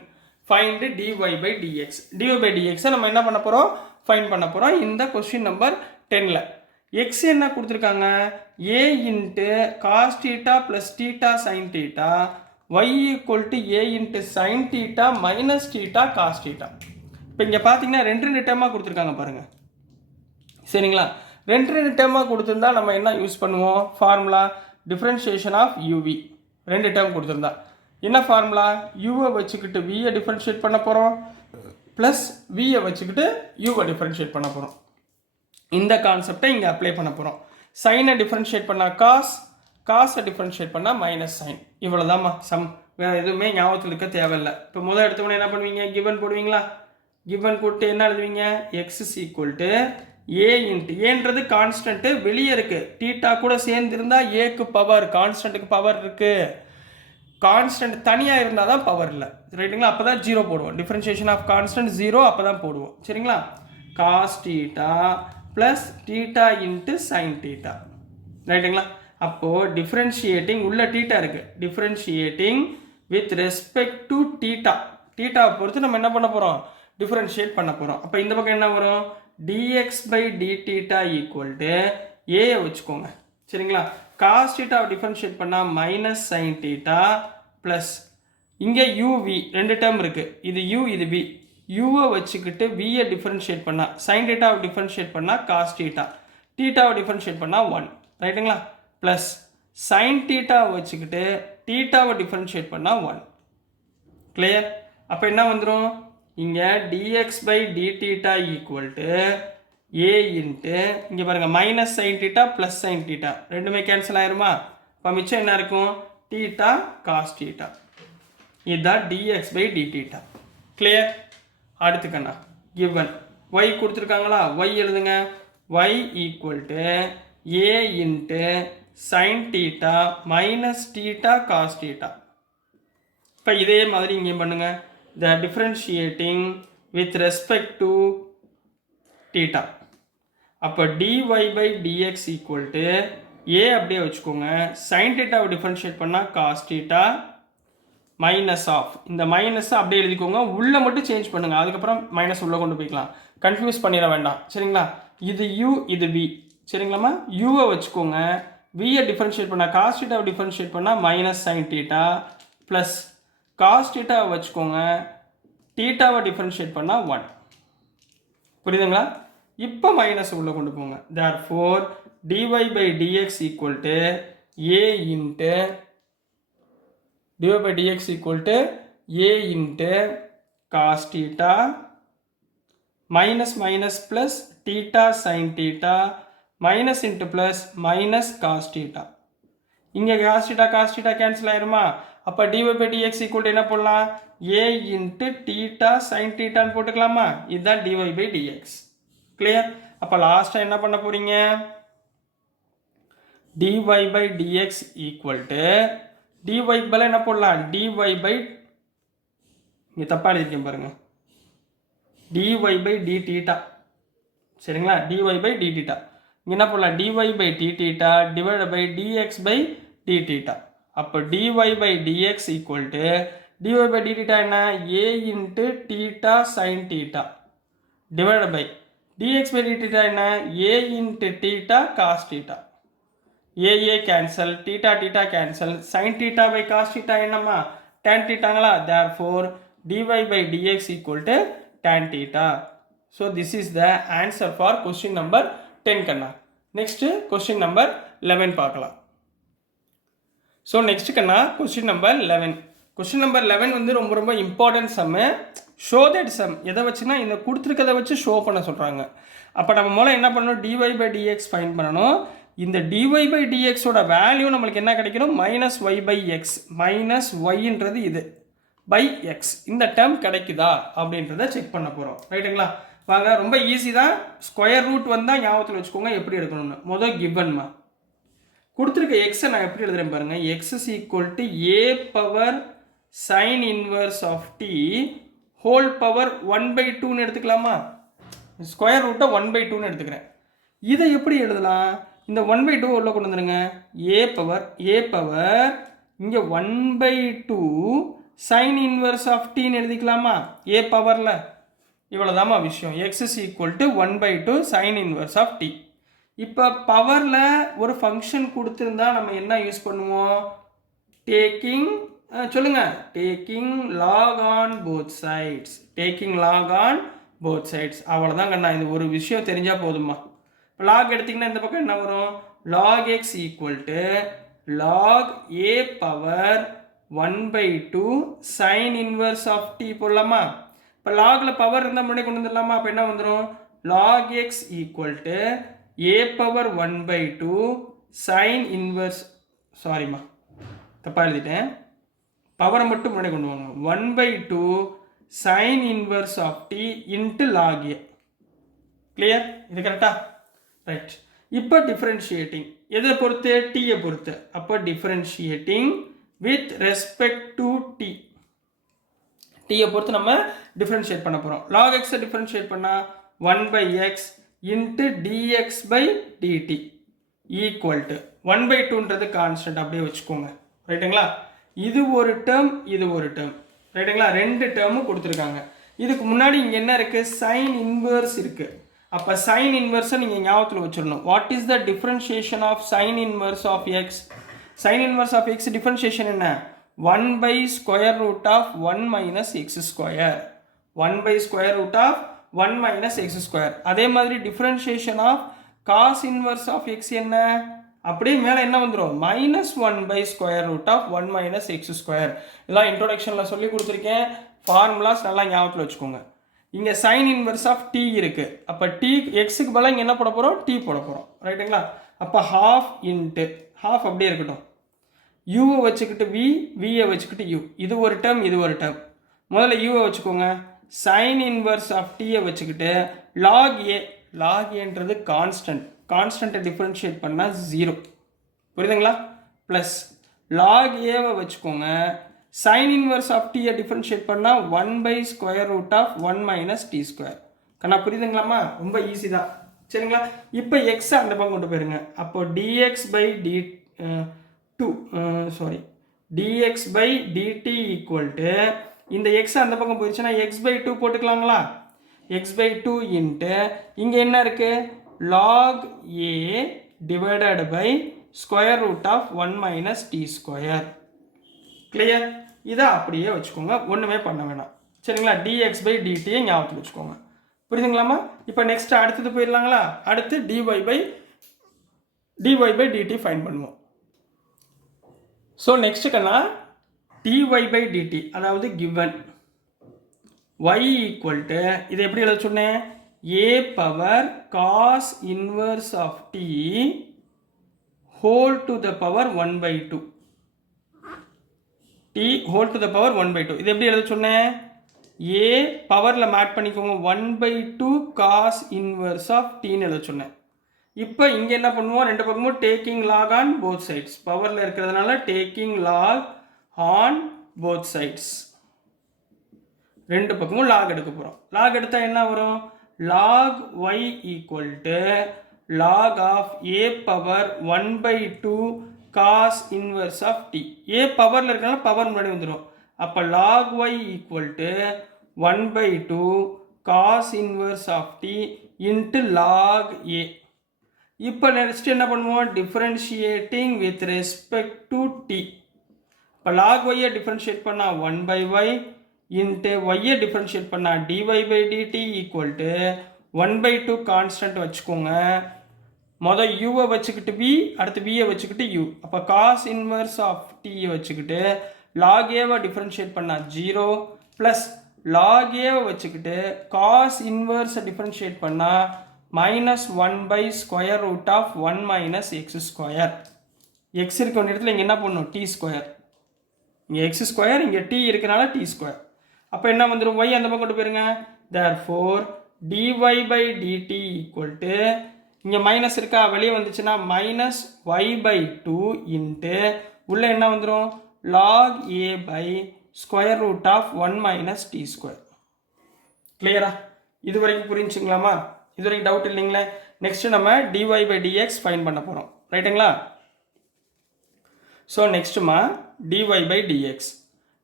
find dy by dx. dy by dx நம்ம என்ன பண்ண போகிறோம், ஃபைண்ட் பண்ண போகிறோம் இந்த கொஸ்டின் நம்பர் 10ல். எக்ஸ் என்ன கொடுத்துருக்காங்க, a into cos theta plus theta sine theta, y equal to a into sign theta minus theta cos theta. இப்போ இங்கே பார்த்தீங்கன்னா ரெண்டு டேர்மாக கொடுத்துருக்காங்க பாருங்கள். சரிங்களா? ரெண்டு டேர்மாக கொடுத்துருந்தா நம்ம என்ன யூஸ் பண்ணுவோம், ஃபார்முலா டிஃப்ரென்ஷியேஷன் ஆஃப் யூவி. ரெண்டு டேர்ம் கொடுத்துருந்தா என்ன ஃபார்முலா, யூவை வச்சுக்கிட்டு வியை டிஃப்ரென்ஷியேட் பண்ண போகிறோம், ப்ளஸ் வியை வச்சுக்கிட்டு யூவை டிஃப்ரென்ஷியேட் பண்ண போகிறோம். இந்த கான்செப்டை இங்கே அப்ளை பண்ண போகிறோம். சைனை டிஃப்ரென்ஷியேட் பண்ணால் காஸ், காசை டிஃப்ரென்ஷியேட் பண்ணால் மைனஸ் சைன். இவ்வளோதாம்மா சம், வேறு எதுவுமே ஞாபகத்தில் இருக்க தேவையில்லை. இப்போ முதல் எடுத்தவொடனே என்ன பண்ணுவீங்க, கிவன் போடுவீங்களா. கிவன் போட்டு என்ன எழுதுவீங்க, x is equal to a into, ஏன்றது கான்ஸ்டன்ட்டு வெளியே இருக்குது, டீட்டா கூட சேர்ந்துருந்தால் ஏக்கு பவர், கான்ஸ்டன்ட்டுக்கு பவர் இருக்குது. கான்ஸ்டன்ட் தனியாக இருந்தால் தான் பவர் இல்லை. ரைட்டுங்களா? அப்போ தான் ஜீரோ போடுவோம். டிஃப்ரென்ஷியேஷன் ஆஃப் கான்ஸ்டன்ட் ஜீரோ, அப்போ தான் போடுவோம். சரிங்களா? Cos theta plus theta into sign theta. ரைட்டுங்களா? அப்போது டிஃப்ரென்ஷியேட்டிங் உள்ள டீட்டா இருக்குது, differentiating with respect to theta. டீட்டாவை பொறுத்து நம்ம என்ன பண்ண போகிறோம், டிஃப்ரென்ஷியேட் பண்ண போகிறோம். அப்போ இந்த பக்கம் என்ன வரும், dx by dθ equal to ஏயை வச்சுக்கோங்க சரிங்களா. காஸ் தீட்டாவை டிஃபரன்ஷியேட் பண்ணால் மைனஸ் சைன் தீட்டா ப்ளஸ் இங்கே யூவி 2 டேர்ம் இருக்குது, இது யூ இது வி. யூவை வச்சுக்கிட்டு வியை டிஃபரன்ஷியேட் பண்ணால் சைன் தீட்டாவை டிஃபரன்ஷியேட் பண்ணால் காஸ் தீட்டா, தீட்டாவை டிஃபரன்ஷியேட் பண்ணால் 1 ரைட்டுங்களா. ப்ளஸ் சைன் தீட்டாவை வச்சுக்கிட்டு தீட்டாவை டிஃபரன்ஷியேட் பண்ணால் 1 கிளியர். அப்போ என்ன வந்துடும் இங்கே dx by d theta equal to a into இங்கே பாருங்கள் minus sign theta plus sin theta ரெண்டுமே கேன்சல் ஆயிருமா. இப்போ மிச்சம் என்ன இருக்கும் தீட்டா காஸ் தீட்டா. இதுதான் dx by dθ கிளியர். அடுத்துக்கண்ணா given y கொடுத்துருக்காங்களா, y எழுதுங்க. y equal to a into sin theta minus theta cos theta. இப்போ இதே மாதிரி இங்கே பண்ணுங்க. the differentiating with respect to theta. அப்போ dy by dx equal to a அப்படியே வச்சுக்கோங்க. sin theta டிஃபரன்ஷியேட் பண்ணால் cos theta மைனஸ் ஆஃப் இந்த மைனஸ் அப்படியே எழுதிக்கோங்க, உள்ளே மட்டும் சேஞ்ச் பண்ணுங்க, அதுக்கப்புறம் மைனஸ் உள்ளே கொண்டு போய்க்கலாம், கன்ஃபியூஸ் பண்ணிட வேண்டாம் சரிங்களா. இது யூ இது வி சரிங்களாம்மா. யூவை வச்சுக்கோங்க, வியை டிஃபரன்ஷியேட் பண்ணால் காஸ் தீட்டாவை டிஃபரன்ஷியேட் பண்ணால் minus sign theta plus cos தீட்டாவை வச்சுக்கோங்க, தீட்டாவை டிஃபரன்ஷியேட் பண்ணால் 1 புரியுதுங்களா. இப்போ மைனஸ் உள்ளே கொண்டு போங்க. therefore dy by dx equal to a into dy by dx equal to a into cos theta minus minus plus theta sin theta minus into plus minus cos theta. இங்கே cos theta cancel ஆயிருமா. அப்போ dy by dx equal to என்ன போடலாம் a into theta sin theta போட்டுக்கலாமா. இதுதான் dy by dx கிளியர். அப்போ லாஸ்ட்டாக என்ன பண்ண போறீங்க dy by dx equal to dy பல என்ன போடலாம் dy by இங்கே தப்பா எழுதிருக்கேன் பாருங்க dy by dθ சரிங்களா. dy by dθ இங்கே என்ன போடலாம் dy by dθ divided by dx by dθ. அப்போ dy by dx equal to dy by dθ என்ன a into theta sin theta divided by dx by dθ என்ன a into theta cos theta. a cancel, theta cancel, sin theta by cos theta என்னமா tan thetaங்களா. therefore dy by dx equal to tan theta. so this is the answer for question number 10 Kanna. next question number 11 பார்க்கலாம். so next கண்ணா question number 11. question number 11 வந்து ரொம்ப ரொம்ப important sum. Show that sum எதை வச்சுன்னா இந்த கொடுத்துருக்கதை வச்சு ஷோ பண்ண சொல்கிறாங்க. அப்போ நம்ம மூலம் என்ன பண்ணணும் dy by dx ஃபைண்ட் பண்ணணும். இந்த dy by dx ஓட வேல்யூ நம்மளுக்கு என்ன கிடைக்கணும் minus y by x. Minus ஒய்ன்றது இது பை எக்ஸ் இந்த டேர்ம் கிடைக்குதா அப்படின்றத செக் பண்ண போகிறோம் ரைட்டுங்களா. வாங்க ரொம்ப ஈஸி தான். ஸ்கொயர் ரூட் வந்தால் ஞாபகத்தில் வச்சுக்கோங்க எப்படி எடுக்கணும்னு. முதல் கிவன்மா கொடுத்துருக்க எக்ஸை நான் எப்படி எழுதுறேன் பாருங்கள். X is equal to a power sin inverse of t whole power 1/2ன்னு எடுத்துக்கலாமா. ஸ்கொயர் ரூட்டை 1/2ன்னு எடுத்துக்கிறேன். இதை எப்படி எழுதலாம் இந்த 1/2 உள்ள கொண்டு வந்துடுங்க. ஏ பவர் இங்கே 1/2 சைன் இன்வர்ஸ் ஆஃப் டின்னு எழுதிக்கலாமா. ஏ பவரில் இவ்வளோதாம்மா விஷயம். X is equal to 1/2 sine inverse of t. இப்போ பவரில் ஒரு ஃபங்க்ஷன் கொடுத்துருந்தா நம்ம என்ன யூஸ் பண்ணுவோம் டேக்கிங் சொல்லுங்க taking log on both sides. Taking log on both sides அவ்வளோதான் கண்ணா. இது ஒரு விஷயம் தெரிஞ்சால் போதுமா. லாக் எடுத்திங்கன்னா இந்த பக்கம் என்ன வரும் log x equal to log a power 1/2 sine inverse of t போடலாமா. இப்போ லாகில் பவர் இருந்தால் முன்னாடி கொண்டு வந்துடலாமா. அப்போ என்ன வந்துடும் log x equal to a power 1/2 sine inverse சாரிம்மா தப்பாக எழுதிட்டேன். பவரை மட்டும் முன்னாடி கொண்டு வாங்க 1/2 sine inverse of t into log a. Clear இது கரெக்டா ரைட். இப்போ டிஃபரன்ஷியேட்டிங் எதை பொறுத்து டீயை பொறுத்து. அப்போ differentiating with respect to t டீயை பொறுத்து நம்ம டிஃபரன்ஷியேட் பண்ண போகிறோம். லாக் எக்ஸை டிஃபரன்ஷியேட் பண்ணால் 1/x into dx by dt equal to 1/2ன்றது கான்ஸ்டன்ட் அப்படியே வச்சுக்கோங்க ரைட்டுங்களா. இது ஒரு டேர்ம் இது ஒரு டேர்ம் ரைட்டுங்களா. 2 டேர்மும் கொடுத்துருக்காங்க. இதுக்கு முன்னாடி இங்கே என்ன இருக்குது சைன் இன்வர்ஸ் இருக்குது. அப்போ சைன் இன்வெர்ஸை நீங்கள் ஞாபகத்தில் வச்சிடணும். What is the differentiation of sine inverse of x? Sine inverse of x differentiation என்ன? 1/√(1 - x²). 1/√(1 - x². அதே மாதிரி differentiation of cos inverse of x என்ன? அப்படியே மேலே என்ன வந்துடும்? -1/√(1 - x². இதெல்லாம் இன்ட்ரோடக்ஷனில் சொல்லி கொடுத்துருக்கேன். ஃபார்முலாஸ் நல்லா ஞாபகத்தில் வச்சுக்கோங்க. இங்கே சைன் இன்வெர்ஸ் ஆஃப் டி இருக்குது. அப்போ டி எக்ஸுக்கு பதிலாக இங்கே என்ன போட போகிறோம்? டி போட போகிறோம். ரைட்டுங்களா? அப்போ ½ இன்ட்டு ½ அப்படியே இருக்கட்டும். யூவை வச்சுக்கிட்டு வியை வச்சுக்கிட்டு யூ. இது ஒரு டேர்ம், இது ஒரு டேர்ம். முதல்ல யூவை வச்சுக்கோங்க. சைன் இன்வெர்ஸ் ஆஃப் டீயை வச்சுக்கிட்டு லாக் ஏன்றது கான்ஸ்டன்ட்டை டிஃப்ரென்ஷியேட் பண்ணால் 0. புரியுதுங்களா? ப்ளஸ் லாக் ஏவை வச்சுக்கோங்க. சைன் இன்வெர்ஸ் ஆஃப் டீயை டிஃப்ரென்ஷியேட் பண்ணால் 1/√(1 - t²). கண்ணா புரியுதுங்களாம்மா? ரொம்ப ஈஸி தான். சரிங்களா? இப்போ எக்ஸை அந்த பக்கம் கொண்டு போயிருங்க. அப்போ dx/dt ஈக்குவல் இந்த எக்ஸ் அந்த பக்கம் போயிடுச்சுன்னா x/2 போட்டுக்கலாங்களா? x/2 இன்ட்டு இங்கே என்ன இருக்கு? log a divided by (1 - t²). Clear? இதை அப்படியே வச்சுக்கோங்க, ஒன்றுமே பண்ண வேணாம். சரிங்களா? dx/dtயை ஞாபகத்தில் வச்சுக்கோங்க. புரியுதுங்களாமா? இப்போ நெக்ஸ்ட் அடுத்தது போயிடலாங்களா? அடுத்து dy/dt ஃபைன் பண்ணுவோம். ஸோ நெக்ஸ்ட் கண்ணா dy/dt அதாவது கிவன் y ஈக்குவல் டு இதை எப்படி எழுத சொன்னேன்? a power cos inverse of t whole to the power 1/2. t whole to the power 1/2. இது எப்படி எழுத சொன்னேன்? a பவரில் மேட் பண்ணிக்கோங்க. 1/2 cos இன்வர்ஸ் ஆஃப் tன்னு எழுத சொன்னேன். இப்போ இங்கே என்ன பண்ணுவோம்? ரெண்டு பக்கமும் taking log on both sides. பவரில் இருக்கிறதுனால taking log on both sides. ரெண்டு பக்கமும் லாக் எடுக்க போகிறோம். லாக் எடுத்தால் என்ன வரும்? log y equal to log of a power 1/2 cos inverse of t. a பவரில் இருக்கிறனால பவர் முன்னாடி வந்துடும். அப்போ log y equal to 1/2 cos inverse of t into log a. இப்போ நெக்ஸ்ட் என்ன பண்ணுவோம்? Differentiating with respect to t. இப்போ log y டிஃபரன்ஷியேட் பண்ணால் 1/y இன்ட்டு y டிஃபரன்ஷியேட் பண்ணால் dy/dt ஈக்குவல் டு 1/2 கான்ஸ்டன்ட் வச்சுக்கோங்க. மொதல் யூவை வச்சுக்கிட்டு v, அடுத்து வியை வச்சுக்கிட்டு u. அப்போ காஸ் இன்வர்ஸ் ஆஃப் டீயை வச்சுக்கிட்டு லாக் ஏவை டிஃபரன்ஷியேட் பண்ணால் 0 ப்ளஸ் லாக் ஏவை வச்சுக்கிட்டு காஸ் இன்வர்ஸை டிஃபரன்ஷியேட் பண்ணால் -1/√(1 - x²). எக்ஸ் இருக்க வேண்டிய இடத்துல இங்கே என்ன பண்ணணும்? t². இங்கே x², இங்கே t இருக்கனால t². அப்போ என்ன வந்துடும்? y அந்த பக்கம் கொண்டு போயிருங்க. therefore dy/dt ஈக்குவல் டு இங்கே மைனஸ் இருக்கா? வெளியே வந்துச்சுன்னா -y/2 இன்ட்டு உள்ளே என்ன வந்துடும்? log a/√(1 - t²). கிளியரா? இது வரைக்கும் புரிஞ்சுங்களாமா? இது வரைக்கும் டவுட் இல்லைங்களே? நெக்ஸ்ட் நம்ம dy/dx ஃபைன் பண்ண போகிறோம். ரைட்டுங்களா? So நெக்ஸ்ட்டுமா dy/dx.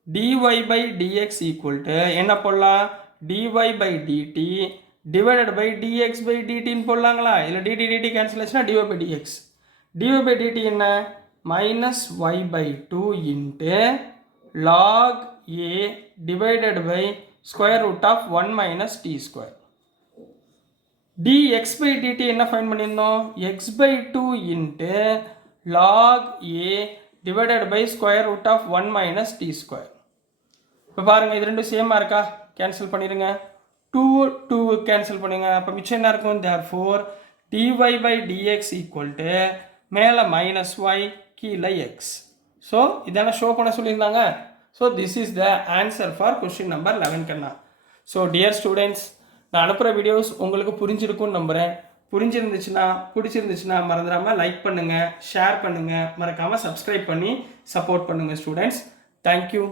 dy/dx equal to என்ன போடலாம்? dy/dt divided by dx/dtன்னு போடலாங்களா? இல்லை dt கேன்சல் ஆச்சுன்னா dy/dx. dy/dt என்ன? -y/2 into log a divided by (1 - t²). dx/dt என்ன ஃபைன் பண்ணியிருந்தோம்? x/2 into log a divided by (1 - t²). இப்போ பாருங்கள், இது ரெண்டும் சேமாக இருக்கா? கேன்சல் பண்ணிடுங்க. 2 கேன்சல் பண்ணுங்க. அப்போ மிச்சம் என்ன இருக்கும்? therefore dy/dx ஈக்குவல் டு மேலே -y கீழே x. ஸோ இதெல்லாம் ஷோ பண்ண சொல்லியிருந்தாங்க. So this is the answer for question number 11 கண்ணா. ஸோ டியர் ஸ்டூடெண்ட்ஸ், நான் அனுப்புகிற வீடியோஸ் உங்களுக்கு புரிஞ்சிருக்கும்னு நம்புகிறேன். பிடிச்சிருந்துச்சுன்னா மறந்துடாமல் லைக் பண்ணுங்கள், ஷேர் பண்ணுங்கள், மறக்காமல் சப்ஸ்கிரைப் பண்ணி சப்போர்ட் பண்ணுங்கள் ஸ்டூடெண்ட்ஸ். தேங்க்யூ.